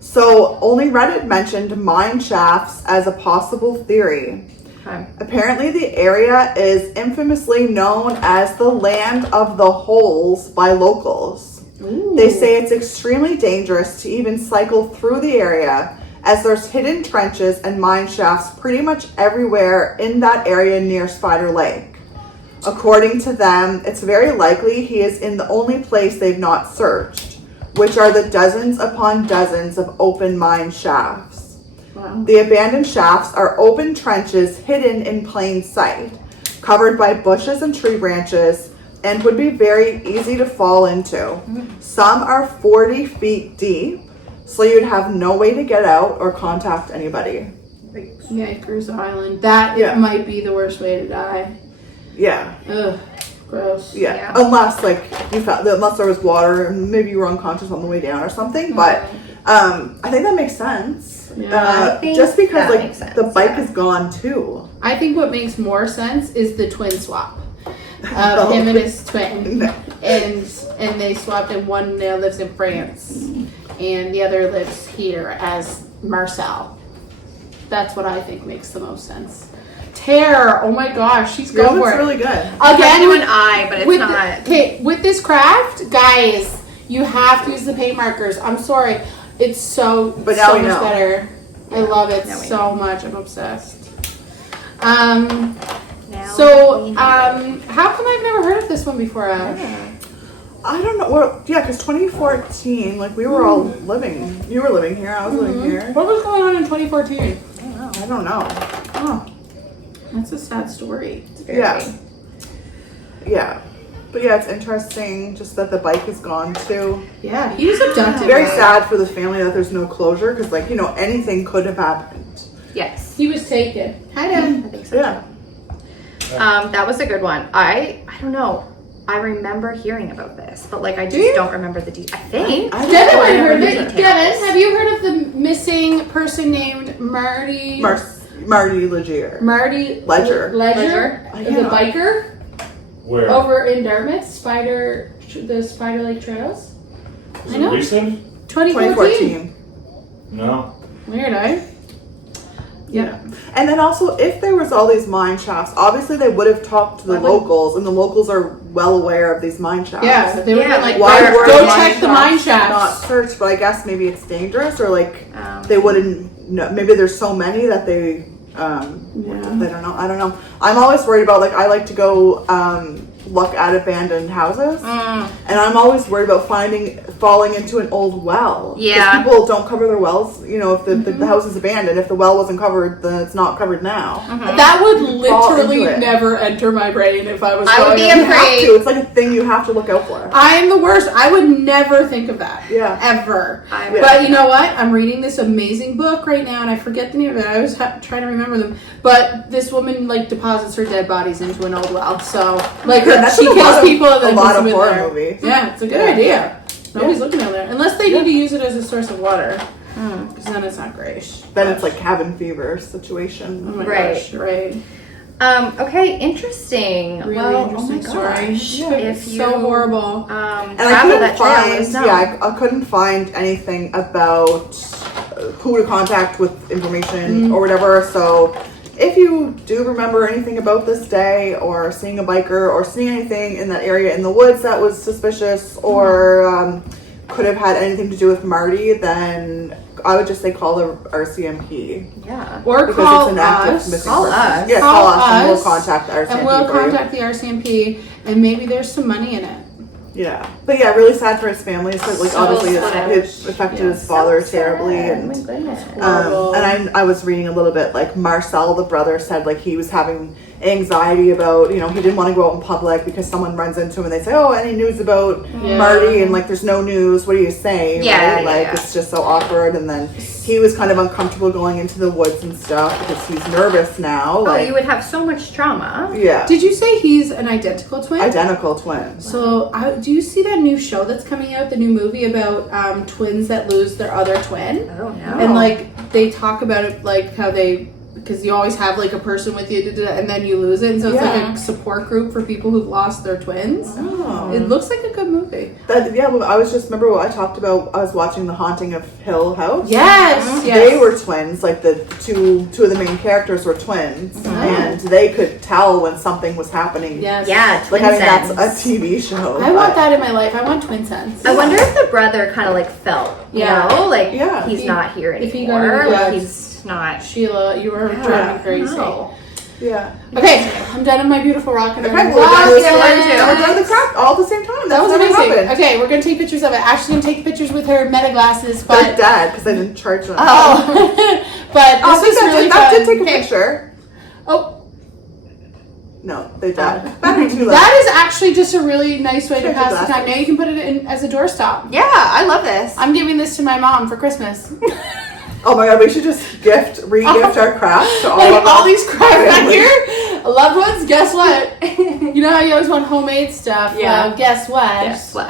So only Reddit mentioned mine shafts as a possible theory. Okay. Apparently the area is infamously known as the land of the holes by locals. Ooh. They say it's extremely dangerous to even cycle through the area, as there's hidden trenches and mine shafts pretty much everywhere in that area near Spider Lake. According to them, it's very likely he is in the only place they've not searched, which are the dozens upon dozens of open mine shafts. Wow. The abandoned shafts are open trenches hidden in plain sight, covered by bushes and tree branches, and would be very easy to fall into. Some are 40 feet deep, so you'd have no way to get out or contact anybody. Yikers Island. That might be the worst way to die. Yeah. Ugh. Gross. Yeah. Unless unless there was water and maybe you were unconscious on the way down or something. But I think that makes sense. Yeah. Just because that makes sense, the bike is gone too. I think what makes more sense is the twin swap of him and his twin. No. And they swapped, and one now lives in France and the other lives here as Marcel. That's what I think makes the most sense. Tara, oh my gosh, she's going for it. Really good. Again, do an eye, but it's not. Okay, with this craft, guys, you have to use the paint markers. I'm sorry, it's so much better. I love it so much. I'm obsessed. How come I've never heard of this one before, Ash? I don't know. Well, yeah, because 2014, like we were all living. You were living here. I was living here. What was going on in 2014? I don't know. Oh. That's a sad story. Yeah. But yeah, it's interesting just that the bike is gone too. Yeah, he was abducted. Very sad for the family that there's no closure because, like, anything could have happened. Yes. He was taken. Hi, Dad. I think so. Yeah. That was a good one. I don't know. I remember hearing about this, but like I just don't remember the details. I think. Devin might have heard it. Devin, have you heard of the missing person named Marty? Marty Leger. Marty Leger. The biker? Where? Over in Dartmouth, the Spider Lake Trails. Is I know. it recent? 2014. No. Weird, eh? Yeah. And then also, if there was all these mine shafts, obviously they would have talked to the locals, and the locals are well aware of these mine shafts. Yeah, they would have been like, why were go check the mine shafts. Not searched, but I guess maybe it's dangerous, or like they wouldn't know. Maybe there's so many that they. They don't know. I don't know. I'm always worried about, like, I like to go look at abandoned houses, and I'm always worried about falling into an old well. Yeah, people don't cover their wells. If the house is abandoned, if the well wasn't covered, then it's not covered now. That would literally never enter my brain if I was. I would be afraid. It's like a thing you have to look out for. I am the worst. I would never think of that. Yeah, ever. But you know what? I'm reading this amazing book right now, and I forget the name of it. I always try to remember them. But this woman deposits her dead bodies into an old well. So she kills people and then a lot puts of them in horror there. movies. Yeah, it's a good idea. Nobody's looking out there unless they need to use it as a source of water. Because then it's not great. Then it's like cabin fever situation. Oh my gosh, right. Okay, interesting. Really interesting story. If you so horrible. And I couldn't find. I couldn't find anything about who to contact with information or whatever. So, if you do remember anything about this day, or seeing a biker, or seeing anything in that area in the woods that was suspicious, or could have had anything to do with Marty, then I would just say call the RCMP. Yeah. Or because call it's an active us. Call us. Yeah, call us and we'll contact the RCMP. And we'll contact the RCMP, and maybe there's some money in it. Yeah. But yeah, really sad for his family. So obviously it affected his father terribly. And my goodness. and I was reading a little bit, like Marcel, the brother, said he was having anxiety about, he didn't want to go out in public because someone runs into him and they say, oh, any news about Marty? And there's no news. What do you say? Yeah, right? It's just so awkward. And then he was kind of uncomfortable going into the woods and stuff because he's nervous now. You would have so much trauma. Yeah. Did you say he's an identical twin? Identical twin. So do you see that new show that's coming out, the new movie about twins that lose their other twin? Oh no. And they talk about it, how they because you always have like a person with you, and then you lose it, and so it's like a support group for people who've lost their twins. Oh. It looks like a good movie. Well, I was just remember what I talked about. I was watching The Haunting of Hill House. Yes, They were twins. Like the two of the main characters were twins, and they could tell when something was happening. Yes. Yeah, Like twin I mean, sense. that's a TV show. I want that in my life. I want twin sense. I wonder if the brother kind of like felt, you know, like he's not here if he got anymore. into Like that- he's not. Sheila, you were driving me crazy. Yeah. Okay, I'm done with my beautiful rock and roll. Okay, we're done with Good. we're done the craft all at the same time. That was never amazing. happened. Okay, we're gonna take pictures of it. Ashley's gonna take pictures with her meta glasses, They're but dead because I didn't charge them. but Oh, this is really that fun. did take a Okay. picture. Oh, No, they died. Battery too low. that is actually just a really nice way to Check pass your the time. glasses. Now you can put it in as a doorstop. Yeah, I love this. I'm giving this to my mom for Christmas. Oh my god, we should just re-gift our crafts to all Like of all us. these crafts back here. Loved ones, guess what? You know how you always want homemade stuff? Yeah. Guess what? Guess what?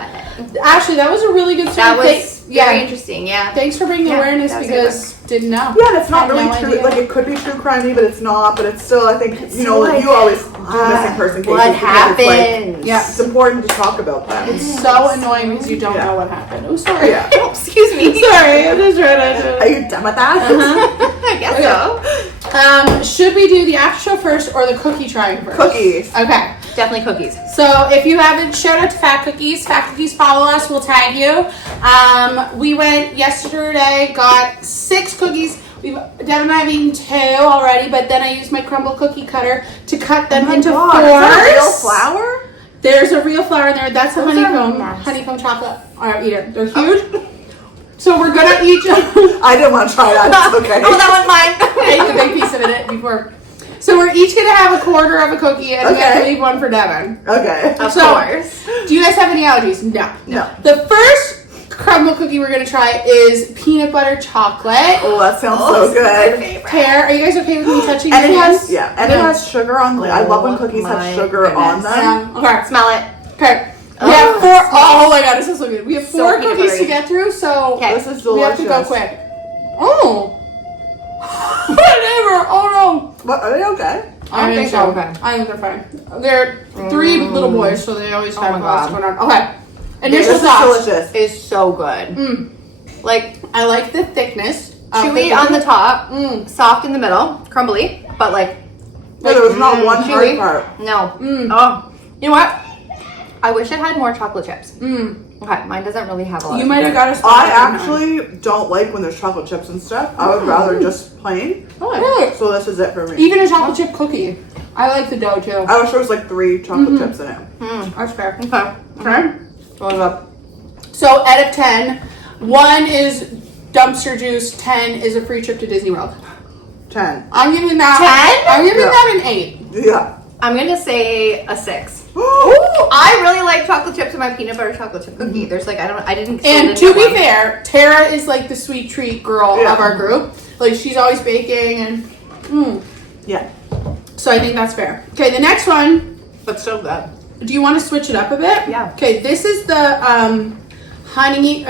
Ashley, that was a really good story. That was Yeah. very interesting. Yeah. Thanks for bringing Yeah, awareness that was a because didn't know. Yeah, and it's not Had really no true. idea. Like it could be true crimey, but it's not. But it's still, I think, It's you know, like, you always do missing person cases. What because happened? Yeah. It's important to talk about that. It's so annoying because you don't know what happened. Oh, sorry. Yeah. Oh, excuse me. Sorry, I'm just trying to. Are you done with that? I guess so. Should we do the after show first or the cookie trying first? Cookies. Okay. Definitely cookies. So if you haven't, shout out to Fat Cookies. Fat Cookies, follow us. We'll tag you. We went yesterday, got 6 cookies. Deb and I have eaten 2 already, but then I used my crumble cookie cutter to cut them into 4s. Is that real flour? There's a real flour in there. That's a Those are honeycomb. nice. Honeycomb chocolate. All right, eat it. They're huge. So we're gonna eat. I didn't want to try that. It's okay. Oh, that one's mine. I ate a big piece of it before. So we're each gonna have a quarter of a cookie, and we have to Okay. leave one for Devin. Okay. Of So- course. Do you guys have any allergies? No. No. The first crumble cookie we're gonna try is peanut butter chocolate. Oh, that sounds Oh, so this is my good. favorite. Pear. Are you guys okay with me touching And it your has hands? and it has sugar on. I love when cookies my have sugar on goodness. them. Okay. Smell it. Okay. We Oh, have 4. it Oh my god, this is so good. We have So 4 peanut cookies to buttery. get through, so Okay. This is we have delicious. to go quick. Oh. Whatever. Oh no. What, are they okay? I think so. Okay. I think they're fine. They're 3 little boys, so they always have my lots God. going on. Okay. This Initial is thoughts. delicious. It's so good. Like I like the thickness. of chewy on the top, soft in the middle, crumbly, but like Yeah, there was not one hard chewy. part. No. Oh, you know what? I wish it had more chocolate chips. Okay, mine doesn't really have a lot. You of might have sugar. got us. I actually don't like when there's chocolate chips and stuff. I would rather just plain. Really? So this is it for me. Even a chocolate chip cookie. I like the dough too. I wish there was like 3 chocolate chips in it. That's fair. Okay. Okay. What up? So out of 10, 1 is dumpster juice. 10 is a free trip to Disney World. 10. I'm giving that. 10? I'm giving Yeah. that an 8. Yeah. I'm gonna say a 6. Ooh. I really like chocolate chips in my peanut butter chocolate chip cookie. There's like I didn't. And to be fair, Tara is like the sweet treat girl Yeah. of our group. Like she's always baking and. Yeah. So I think that's fair. Okay, the next one. but so good. Do you want to switch it up a bit? Yeah. Okay, this is the honey.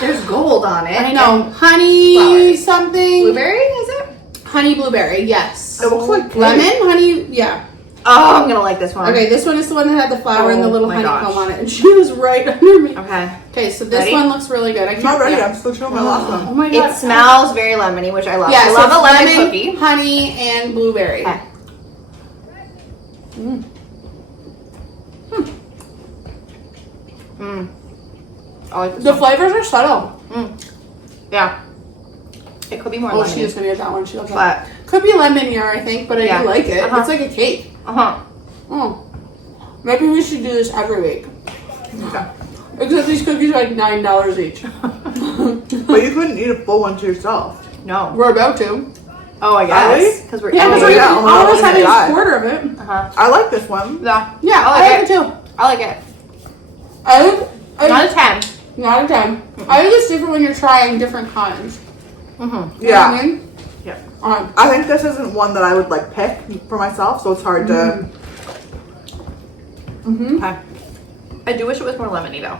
There's gold on it. I know honey Flowers. something. Blueberry is it? Honey blueberry. Yes. It looks like Lemon honey. Yeah. Oh, I'm gonna like this one. Okay, this one is the one that had the flower and the Oh little my honeycomb gosh. on it, and she was right under me. Okay. Okay, so this Ready? one looks really good. I I'm not ready. yeah. I'm still showing my last Oh one. my god. It smells very lemony, which I love. Yeah, I so love it's a lemon cookie. honey, and blueberry. Okay. I like this The one. flavors are subtle. Yeah. It could be more Oh, lemony. she is gonna get that one. She loves But Could be lemonier, I think, but I Yeah. do like it. Uh-huh. It's like a cake. uh-huh. Maybe we should do this every week. Okay. Except these cookies are like $9 each. But you couldn't eat a full one to yourself. No. We're about to. Oh, I guess. Because we're Yeah, Oh, because eating. yeah. all of us Oh, have my a God. quarter of it. Uh-huh. I like this one. Yeah. Yeah, I I like like it too. I like it. Not Not a 10. a 10. I think it's different when you're trying different kinds. You know what I Yeah. mean? Yeah. I think this isn't one that I would like pick for myself, so it's hard to. Okay. I do wish it was more lemony though.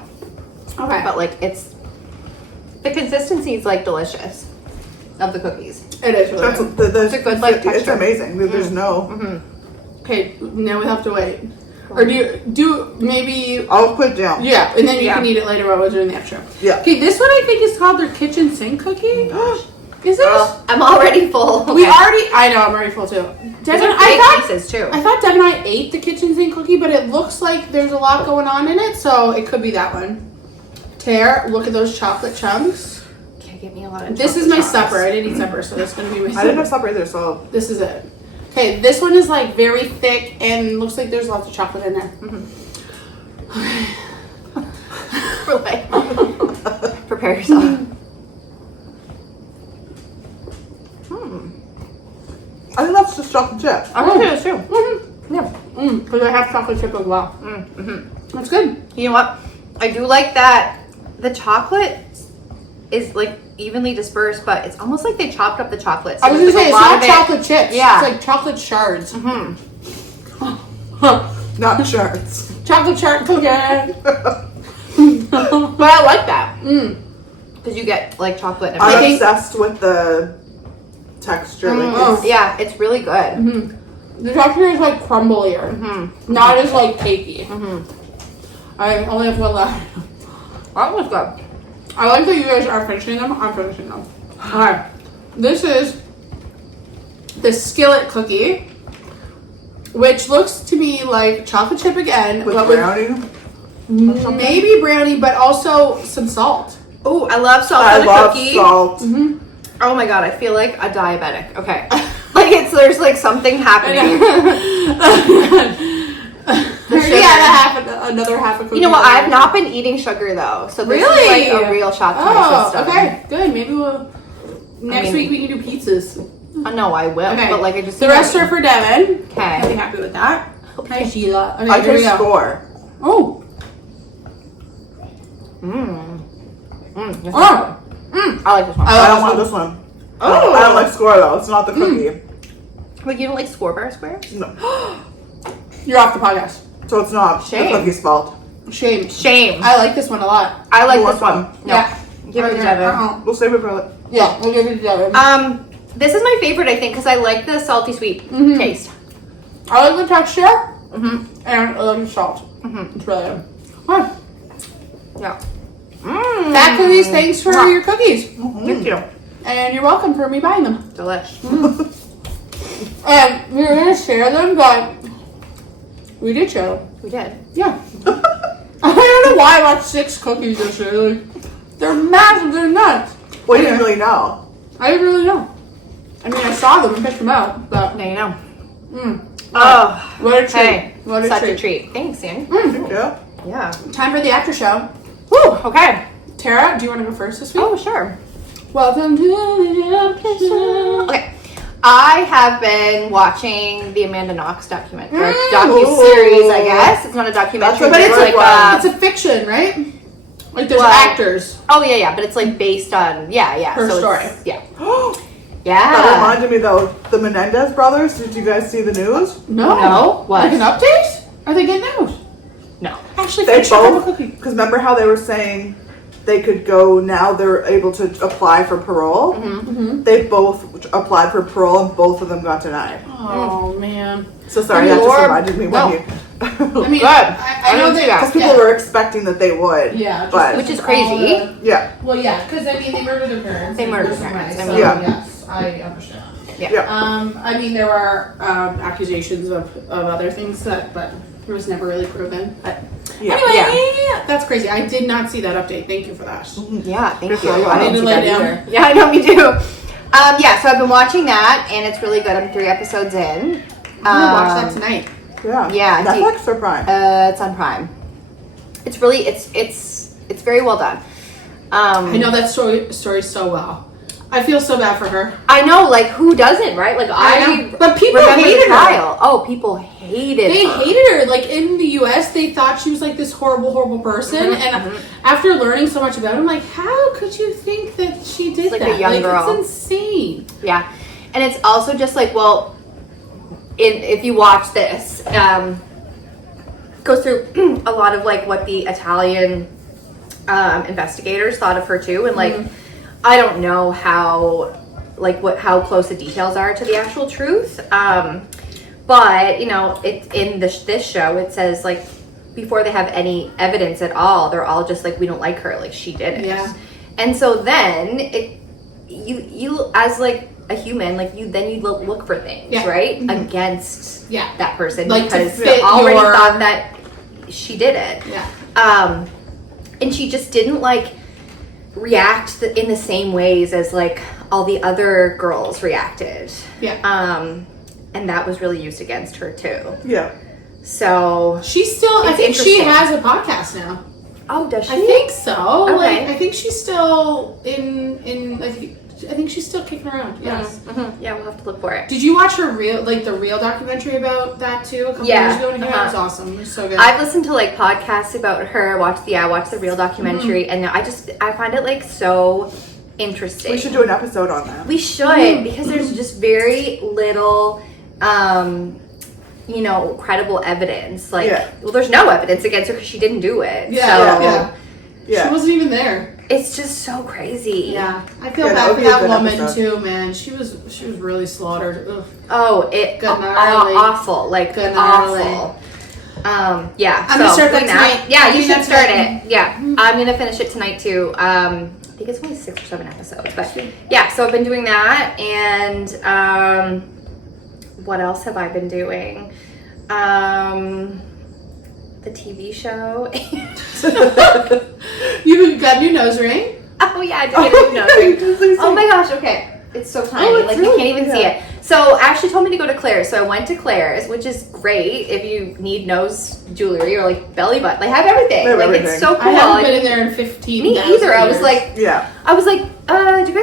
Okay. But like it's the consistency is like delicious. of the cookies. It is really good. It's a good like texture. It's amazing. There's no. Okay, now we have to wait. Or do maybe... I'll put it down. Yeah, and then you can eat it later while we're doing the extra. Yeah. Okay, this one I think is called their kitchen sink cookie. Is it? I'm already full. Okay. We already... I know, I'm already full too. These are big pieces too. I thought Deb and I ate the kitchen sink cookie, but it looks like there's a lot going on in it, so it could be that one. Tara, look at those chocolate chunks. Can't get me a lot of This is my supper. I didn't eat supper, so this is going to be my supper. I didn't have supper either, so. This is it. Okay, this one is like very thick and looks like there's lots of chocolate in there. Prepare yourself. I think that's just chocolate chip. I think it is too. Yeah. Because I have chocolate chip as well. That's good. You know what? I do like that the chocolate is like evenly dispersed, but it's almost like they chopped up the chocolate. So I was going to say, a it's lot not of it- chocolate chips. Yeah. It's like chocolate shards. Not shards. Chocolate shard cookie. But I like that. Because you get like chocolate and I'm everything. obsessed with the texture. Like it's, Yeah, it's really good. The texture is like crumblier. Not as like cakey. I only have one left. That was good. I like that you guys are finishing them. I'm finishing them. Alright. This is the skillet cookie, which looks to me like chocolate chip again, with but brownie. with maybe brownie, but also some salt. Oh, I love salt I on a love cookie. salt. Oh my god, I feel like a diabetic. Okay. Like there's like something happening. Another half a cookie. You know what? I have not been eating sugar though, so this is like a real shot to my system. Okay, good. Maybe next week we can do pizzas. No, I will. Okay, But like I just the rest are for Devin. Okay. I'll be happy with that. Okay, Sheila. Okay, I here we can go. score. Oh. I like this one. I don't want this one. Oh. I don't like score though. It's not the cookie. Like you don't like score bar squares? No. You're off the podcast. So it's not Shame. the cookie's fault. Shame. Shame. I like this one a lot. I like You this want one. some? No. Yeah. Give it to Okay, Devin. We'll save it for later. Yeah, we'll give it to Devin. This is my favorite, I think, because I like the salty sweet taste. I like the texture. And I like the salt. It's really good. Huh. Yeah. Fat Cookies, thanks for your cookies. Thank you. And you're welcome for me buying them. Delish. And we were going to share them, but we did share them. We did. Yeah. I don't know why I bought 6 cookies this year. Like, they're massive. They're nuts. Well, you didn't really know. I didn't really know. I mean, I saw them and picked them out, but Now you know. oh, what a treat! Hey, What a such treat! a treat. Thanks, Ian. Yeah. Yeah. Time for the after show. Woo, okay. Tara, do you want to go first this week? Oh, sure. Welcome to the after show. Okay. I have been watching the Amanda Knox documentary, docu-series, I guess. It's not a documentary, That's a but it's good like one. It's a fiction, right? Like there's Well, actors. oh yeah, but it's like based on Her so story. it's- Yeah. That Yeah. reminded me though, the Menendez brothers. Did you guys see the news? No. No? What? Like an update? Are they getting out? No. Actually, They finish up a both. cookie. Because remember how they were saying they could go now? They're able to apply for parole. They both applied for parole, and both of them got denied. Oh man. So sorry, Oh, that just Lord. reminded me No. when you. I mean, Good. I know that Because people were expecting that they would. Yeah, just But Which is crazy. yeah. Well, yeah, because I mean, they murdered their parents. They in murdered gruesome their parents, ways, I So, mean- Yeah. yes, I understand. Yeah. I mean, there are accusations of other things but it was never really proven. But Yeah. anyway, that's crazy. I did not see that update. Thank you for that. Yeah, thank Just you. so you I know. didn't see Lay that down. either. Yeah, I know, me too. So I've been watching that, and it's really good. I'm 3 episodes in. I'm gonna watch that tonight. Yeah. Yeah, Netflix or Prime? It's on Prime. It's really, it's very well done. I know that story so well. I feel so bad for her. I know, like, who doesn't, right? Like, I know. But people remember hated the her. trial. Oh, people hated They her. hated her. Like in the US, they thought she was like this horrible, horrible person. And after learning so much about her, I'm like, how could you think that she did Like that? a young girl. It's insane. Yeah. And it's also just like, well, if you watch this, goes through a lot of like what the Italian investigators thought of her too. And like, I don't know how like how close the details are to the actual truth. But you know, in this show, it says like before they have any evidence at all, they're all just like, we don't like her, like she did it. Yeah. And so then you as like a human, like you look for things, right? Against that person, like, because you already thought that she did it. Yeah. And she just didn't like react in the same ways as like all the other girls reacted. Yeah. And that was really used against her too. Yeah. So she's still. I think she has a podcast now. Oh, does she? I think so. Okay. Like, I think she's still in. I think she's still kicking around. Yes. Mm-hmm. Yeah, we'll have to look for it. Did you watch her the real documentary about that too? A couple years ago, and it was awesome. It was so good. I've listened to like podcasts about her. Watched the real documentary, and I find it like so interesting. We should do an episode on that. We should, because there's just very little, credible evidence. Like, well, there's no evidence against her because she didn't do it. Yeah. She wasn't even there. It's just so crazy. Yeah, I feel bad for that woman too, man. She was really slaughtered. Ugh. Oh, awful, like awful. I'm gonna start that tonight. Yeah, you should start it. Yeah, I'm gonna finish it tonight too. I think it's only 6 or 7 episodes, but yeah. So I've been doing that, and what else have I been doing? The TV show. You got a new nose ring? Oh yeah, I did get a new nose ring. Oh my gosh, okay. It's so tiny, like you can't even see it. So Ashley told me to go to Claire's, so I went to Claire's, which is great if you need nose jewelry or like belly button. They have everything. It's so cool. I haven't been in there in 15 Me either. Years. I was like, do you guys?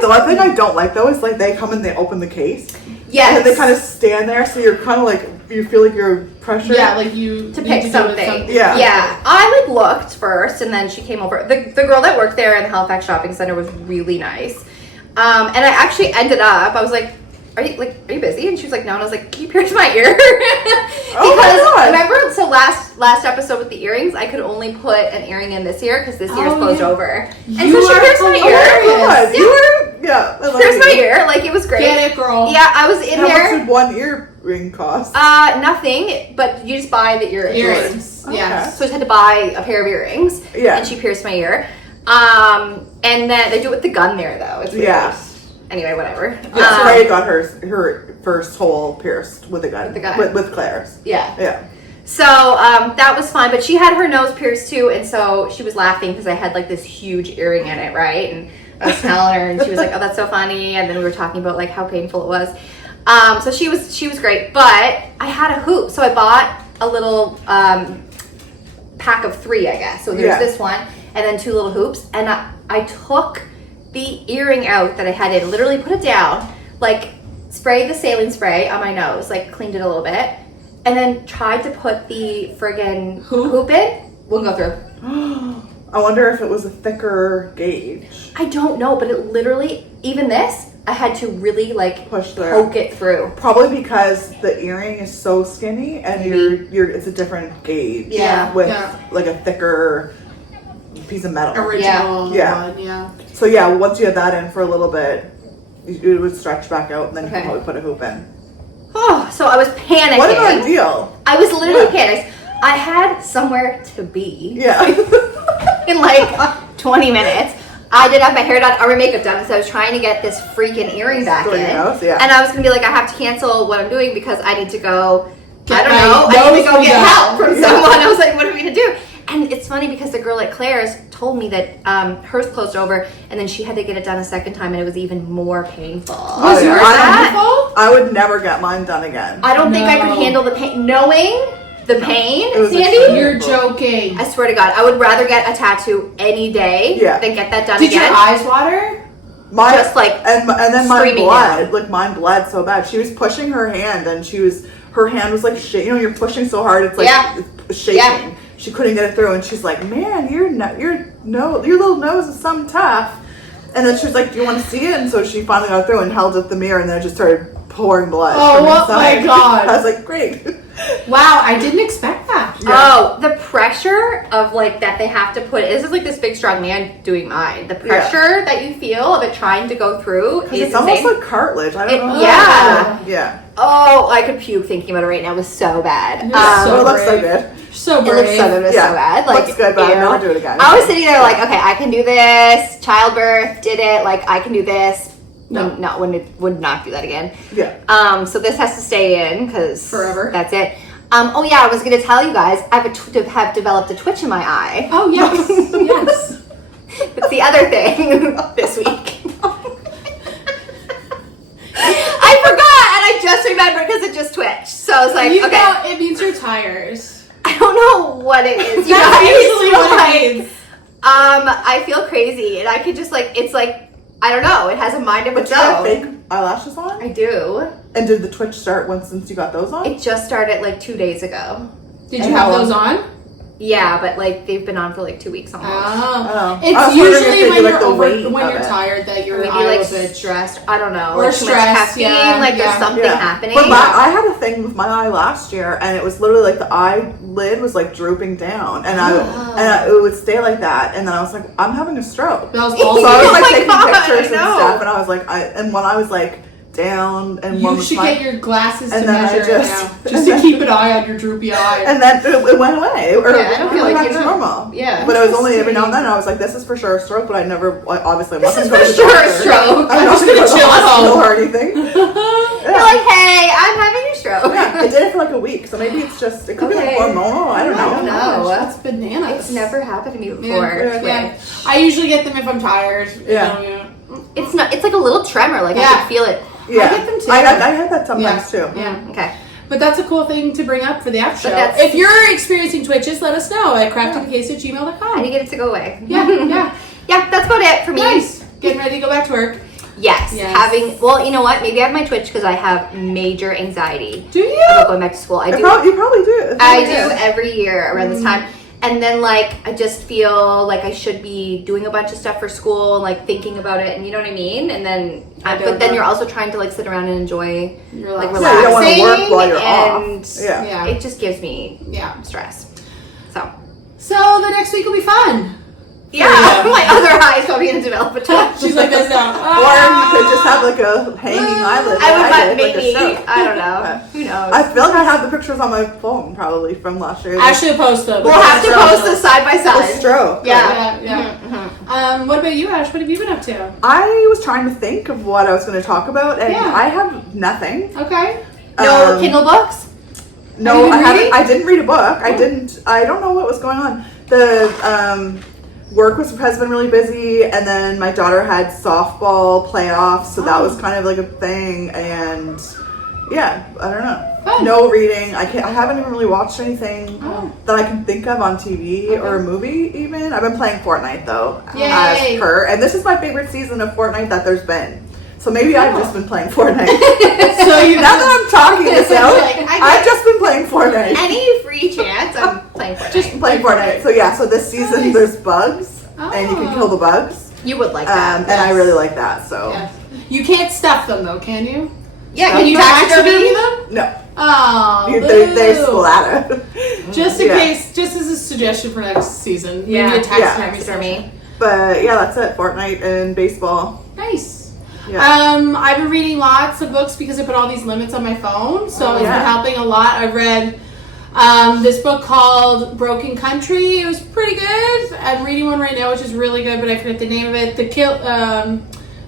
The one thing I don't like though is like they come and they open the case. Yes. And then they kind of stand there, so you're kind of like, you feel like you're pressured. Yeah, like you to pick something. Yeah. Yeah. I like looked first, and then she came over. The girl that worked there in the Halifax Shopping Center was really nice. And I actually ended up, I was like, are you busy? And she was like, no. And I was like, can you pierce my ear? Because remember, so last episode with the earrings, I could only put an earring in this ear because this ear is closed over. And so she pierced my ear. Pierced my ear. Like, it was great. Get it, girl. Yeah, I was in there. How much would one earring cost? Nothing, but you just buy the earrings. Yeah. So I just had to buy a pair of earrings. Yeah. And she pierced my ear. And then they do it with the gun there, though. It's weird. Yeah. Anyway, whatever. Yeah, Ray got her first hole pierced with a gun. With Claire's. Yeah. Yeah. So that was fun, but she had her nose pierced too, and so she was laughing because I had like this huge earring in it, right? And I was telling her, and she was like, "Oh, that's so funny." And then we were talking about like how painful it was. So she was great, but I had a hoop, so I bought a little pack of 3, I guess. So there's this one, and then 2 little hoops, and I took the earring out that I had in, literally put it down, like sprayed the saline spray on my nose, like cleaned it a little bit, and then tried to put the friggin' hoop in. Wouldn't go through. I wonder if it was a thicker gauge. I don't know, but it literally, even this, I had to really like poke it through. Probably because the earring is so skinny and it's a different gauge. Yeah. With like a thicker piece of metal. Original one, yeah. So yeah, once you had that in for a little bit, it would stretch back out, and then you could probably put a hoop in. Oh, so I was panicking. What an ordeal! I was literally panicked. I had somewhere to be. Yeah. In like 20 minutes. I did have my hair done or my makeup done, so I was trying to get this freaking earring back in. And I was gonna be like, I have to cancel what I'm doing because I need to go. I need to go get help from someone. I was like, what are we gonna do? And it's funny because the girl at Claire's told me that hers closed over, and then she had to get it done a second time, and it was even more painful. Was yours painful? I would never get mine done again. I don't think I could handle the pain. Knowing the pain, Sandy? You're joking. I swear to God, I would rather get a tatter any day than get that done again. Did your eyes water? Mine, just like and then mine bled. Down. Like mine bled so bad. She was pushing her hand, and her hand was like shaking. You know, you're pushing so hard, it's like it's shaking. Yeah. She couldn't get it through, and she's like, "Man, your little nose is something tough." And then she was like, "Do you want to see it?" And so she finally got through and held up the mirror, and then it just started pouring blood. Oh, my God! I was like, "Great." Wow, I didn't expect that. Oh, the pressure of like that they have to put. This is like this big strong man doing mine. The pressure that you feel of it trying to go through is It's almost insane. like cartilage. I don't know. Yeah. Yeah. Oh, I could puke thinking about it right now. It was so bad. So it looks so brave. good. So It brave. looks so good. It was so bad. Like, looks good, but I'd ew. never do it again. I was sitting there like, okay, I can do this. Childbirth, did it. Like, I can do this. No. Would not do that again. Yeah. So this has to stay in because Forever. That's it. Oh yeah, I was gonna tell you guys, I have developed a twitch in my eye. Oh, yes. Yes. It's the other thing this week. I forgot, and I just remembered because it just twitched. So I was like, You okay, know, it means you're tired. I don't know what it is. You That's guys. usually what Like, it means. I feel crazy, and I could just like, it's like, I don't know, it has a mind of But its you have own. fake eyelashes on? I do. And did the twitch start since you got those on? It just started like 2 days ago. Did And you how have those long? on? Yeah, but like they've been on for like 2 weeks almost. Oh. I It's was wondering if usually they when do, like, you're the weight when of you're it. tired that your Maybe eye like will itch. stressed. I don't know. Or like too much stress, caffeine. yeah, Like there's yeah. something happening. But I had a thing with my eye last year, and it was literally like the eyelid was like drooping down, and it would stay like that, and then I was like, I'm having a stroke. That was So all I was Oh like my taking God, pictures I and know. stuff, and I was like, and when I was like down, and one You was should my, get your glasses to and then I measure it just- now. Just to keep an eye on your droopy eye. and then it went away, or Yeah, I don't feel it went like back to you normal. Yeah. But it was only every now and then, and I was like, this is for sure a stroke, but I never, obviously, This wasn't is going for to the sure a doctor. stroke. I'm I'm not just going to gonna chill at hospital home. or anything. You're like, hey, I'm having a stroke. Yeah, I did it for like a week, so maybe it's just, it could be like Okay. hormonal, I don't I don't know. know. That's bananas. It's never happened to me before. Yeah. Twitch. Yeah. I usually get them if I'm tired. Yeah. You know. It's not. It's like a little tremor. Like I Yeah. can feel it. Yeah. I get them too. I had that sometimes too. Yeah. Okay. But that's a cool thing to bring up for the after show. that's- If you're experiencing twitches, let us know at I need craftedcase@gmail.com. to get it to go away. Yeah, yeah. Yeah, that's about it for me. Nice. Getting ready to go back to work. Yes. Yes. Well, you know what? Maybe I have my Twitch because I have major anxiety Do you? about going back to school. I do. You probably do. I do every year around this time. And then, like, I just feel like I should be doing a bunch of stuff for school and, like, thinking about it, and you know what I mean? And then, but then you're also trying to, like, sit around and enjoy, like, Relax. relaxing. Yeah, you don't want to work while you're and off. Yeah. Yeah. it just gives me Yeah. stress. So, So the next week will be fun. yeah, my other eye is probably going to develop a twitch. She's like this now. Or you could just have like a hanging eyelid. I would, like but maybe. a stroke. I don't know. Who knows? I feel like I have the pictures on my phone probably from last year. Ashley will post them. We'll have to post this side by The side. stroke. Yeah. Yeah. What about you, Ash? What have you been up to? I was trying to think of what I was going to talk about, and Yeah. I have nothing. Okay. No Kindle books? Have No, you been I haven't. reading? I didn't read a book. I didn't. I don't know what was going on. The work has been really busy, and then my daughter had softball playoffs, so that was kind of like a thing. And yeah, I don't know. Fun. No reading. I haven't even really watched anything Oh. that I can think of on TV or a movie. Even I've been playing Fortnite though, Yay. as per. And this is my favorite season of Fortnite that there's been. So maybe I've just been playing Fortnite. So you Now that I'm talking this out, Like, I've just been playing Fortnite. Any free chance, I'm playing Fortnite. Just Playing Fortnite. So yeah, so this season Nice. there's bugs, and you can kill the bugs, You would like that. and I really like that. So Yes. You can't stuff them though, can you? Yeah, Can you taxidermy them? no, Oh, they boo. splatter. Just in Yeah. case, just as a suggestion for next season. Yeah. Maybe a taxidermy for me. But yeah, that's it. Fortnite and baseball. Nice. Yeah. I've been reading lots of books because I put all these limits on my phone, so it's yeah. been helping a lot. I've read this book called Broken Country. It was pretty good. I'm reading one right now, which is really good, but I forget the name of it.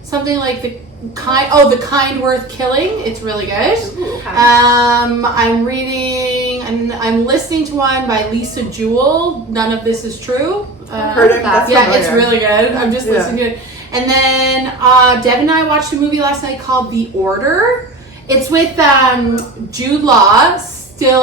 Something like the kind worth killing. It's really good. Ooh, okay. I'm reading and I'm listening to one by Lisa Jewell. None of this is true. Heard it. That's Yeah, familiar. it's really good. I'm just Yeah. listening to it. And then Deb and I watched a movie last night called The Order. It's with Jude Law.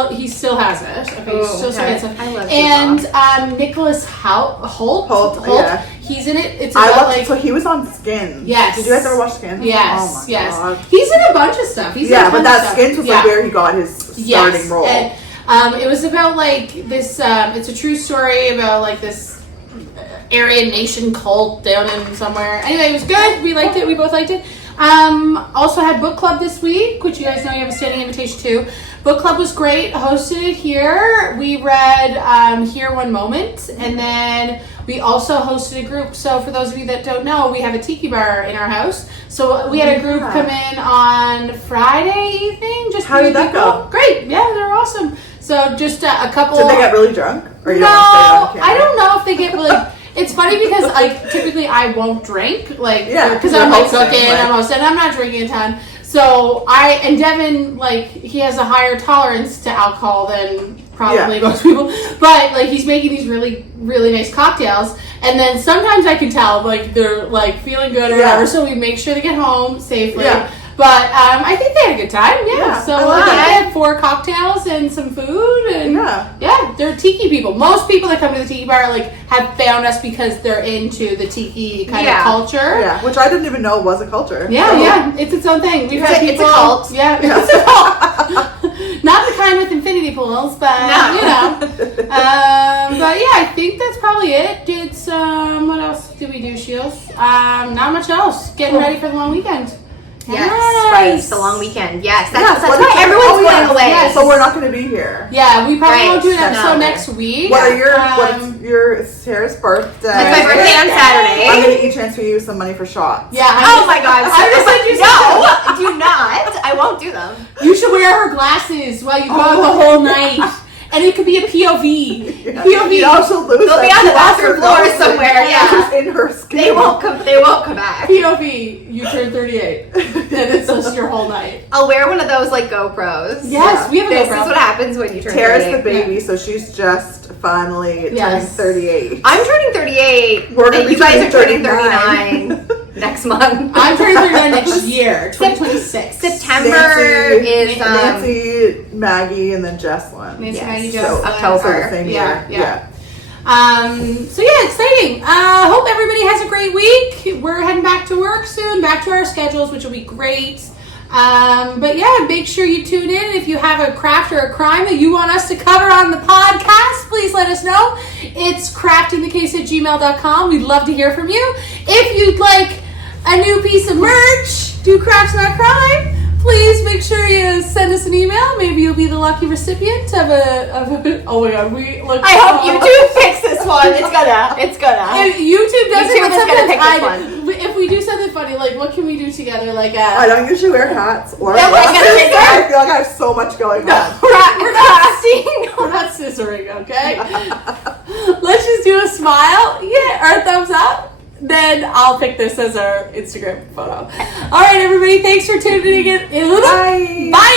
He still has it. Okay, he's still okay. has it. I love And Nicholas Holt. yeah. He's in it. It's I about watched. like So he was on Skins. Yes. Did you guys ever watch Skins? yes, Oh my yes. god. He's in a bunch of stuff. He's in a Yeah, ton but of that stuff. Skins was Yeah. like where he got his starting role. And, it was about like this. It's a true story about like this Aryan Nation cult down in somewhere. Anyway, it was good. We liked it. We both liked it. Also had book club this week, which you guys know you have a standing invitation to. Book club was great. Hosted it here. We read Here One Moment, and then we also hosted a group. So for those of you that don't know, we have a tiki bar in our house. So we had a group come in on Friday evening. Just How did that go? Great. Yeah, they're awesome. So just a couple. Did they get really drunk? Or you No, don't wanna say that on camera? I don't know if they get really. It's funny because like typically I won't drink Yeah, because you're I'm like hosting, cooking, like- I'm hosting, I'm not drinking a ton. So Devin, like, he has a higher tolerance to alcohol than probably most people, but like he's making these really, really nice cocktails, and then sometimes I can tell like they're like feeling good or whatever, so we make sure they get home safely. Yeah. But I think they had a good time. Yeah. So I had 4 cocktails and some food, and they're tiki people. Most people that come to the tiki bar like have found us because they're into the tiki kind of culture. Yeah, which I didn't even know was a culture. Yeah, it's its own thing. We've had people. It's a cult. Yeah, it's a cult. Not the kind with infinity pools, but you know. But yeah, I think that's probably it. Did some. What else did we do, Shields? Not much else. Getting ready for the long weekend. Yes, right. It's the long weekend. Yes, that's what why everyone's going away. Yes. So we're not going to be here. Yeah, we probably won't do an Right. episode No. next week. What are your Sarah's birthday? It's my birthday on Saturday. I'm going to e-transfer you some money for shots. Yeah. Oh my god. I just said you no, do not. I won't do them. You should wear her glasses while you go out the whole night. And it could be a POV. Yeah. POV. You also lose They'll be on the bathroom floor somewhere. Yeah, Just in her skin. they won't come. They won't come back. POV. You turn 38. And it's just your whole night. I'll wear one of those like GoPros. Yes, we have a This GoPro. is what happens when you turn Tara's 38. the baby, so she's just finally turning 38. I'm turning 38. We're gonna and be you guys are turning 39. 39 next month. I'm turning 39 next year, 2026. September Nancy, is Nancy, Maggie, and then Jesslyn. Nancy, Yes. Maggie, So, Jocelyn. October. So the same Yeah. year. So yeah, exciting. Hope everybody has a great week. We're heading back to work soon, back to our schedules, which will be great. But yeah, make sure you tune in. If you have a craft or a crime that you want us to cover on the podcast, please let us know. It's craftingthecase@gmail.com. We'd love to hear from you. If you'd like a new piece of merch, do crafts not crime, please make sure you send us an email. Maybe you'll be the lucky recipient of a oh my god, we look. I hope YouTube picks this one. It's gonna. If YouTube doesn't, YouTube but is gonna sometimes pick this if we do something funny, like what can we do together? Like I don't usually wear hats or Yeah, we're glasses. gonna figure I feel like I have so much going on. we're not scissoring, okay? Let's just do a smile, or a thumbs up. Then I'll pick this as our Instagram photo. All right, everybody, thanks for tuning in. Bye. Bye.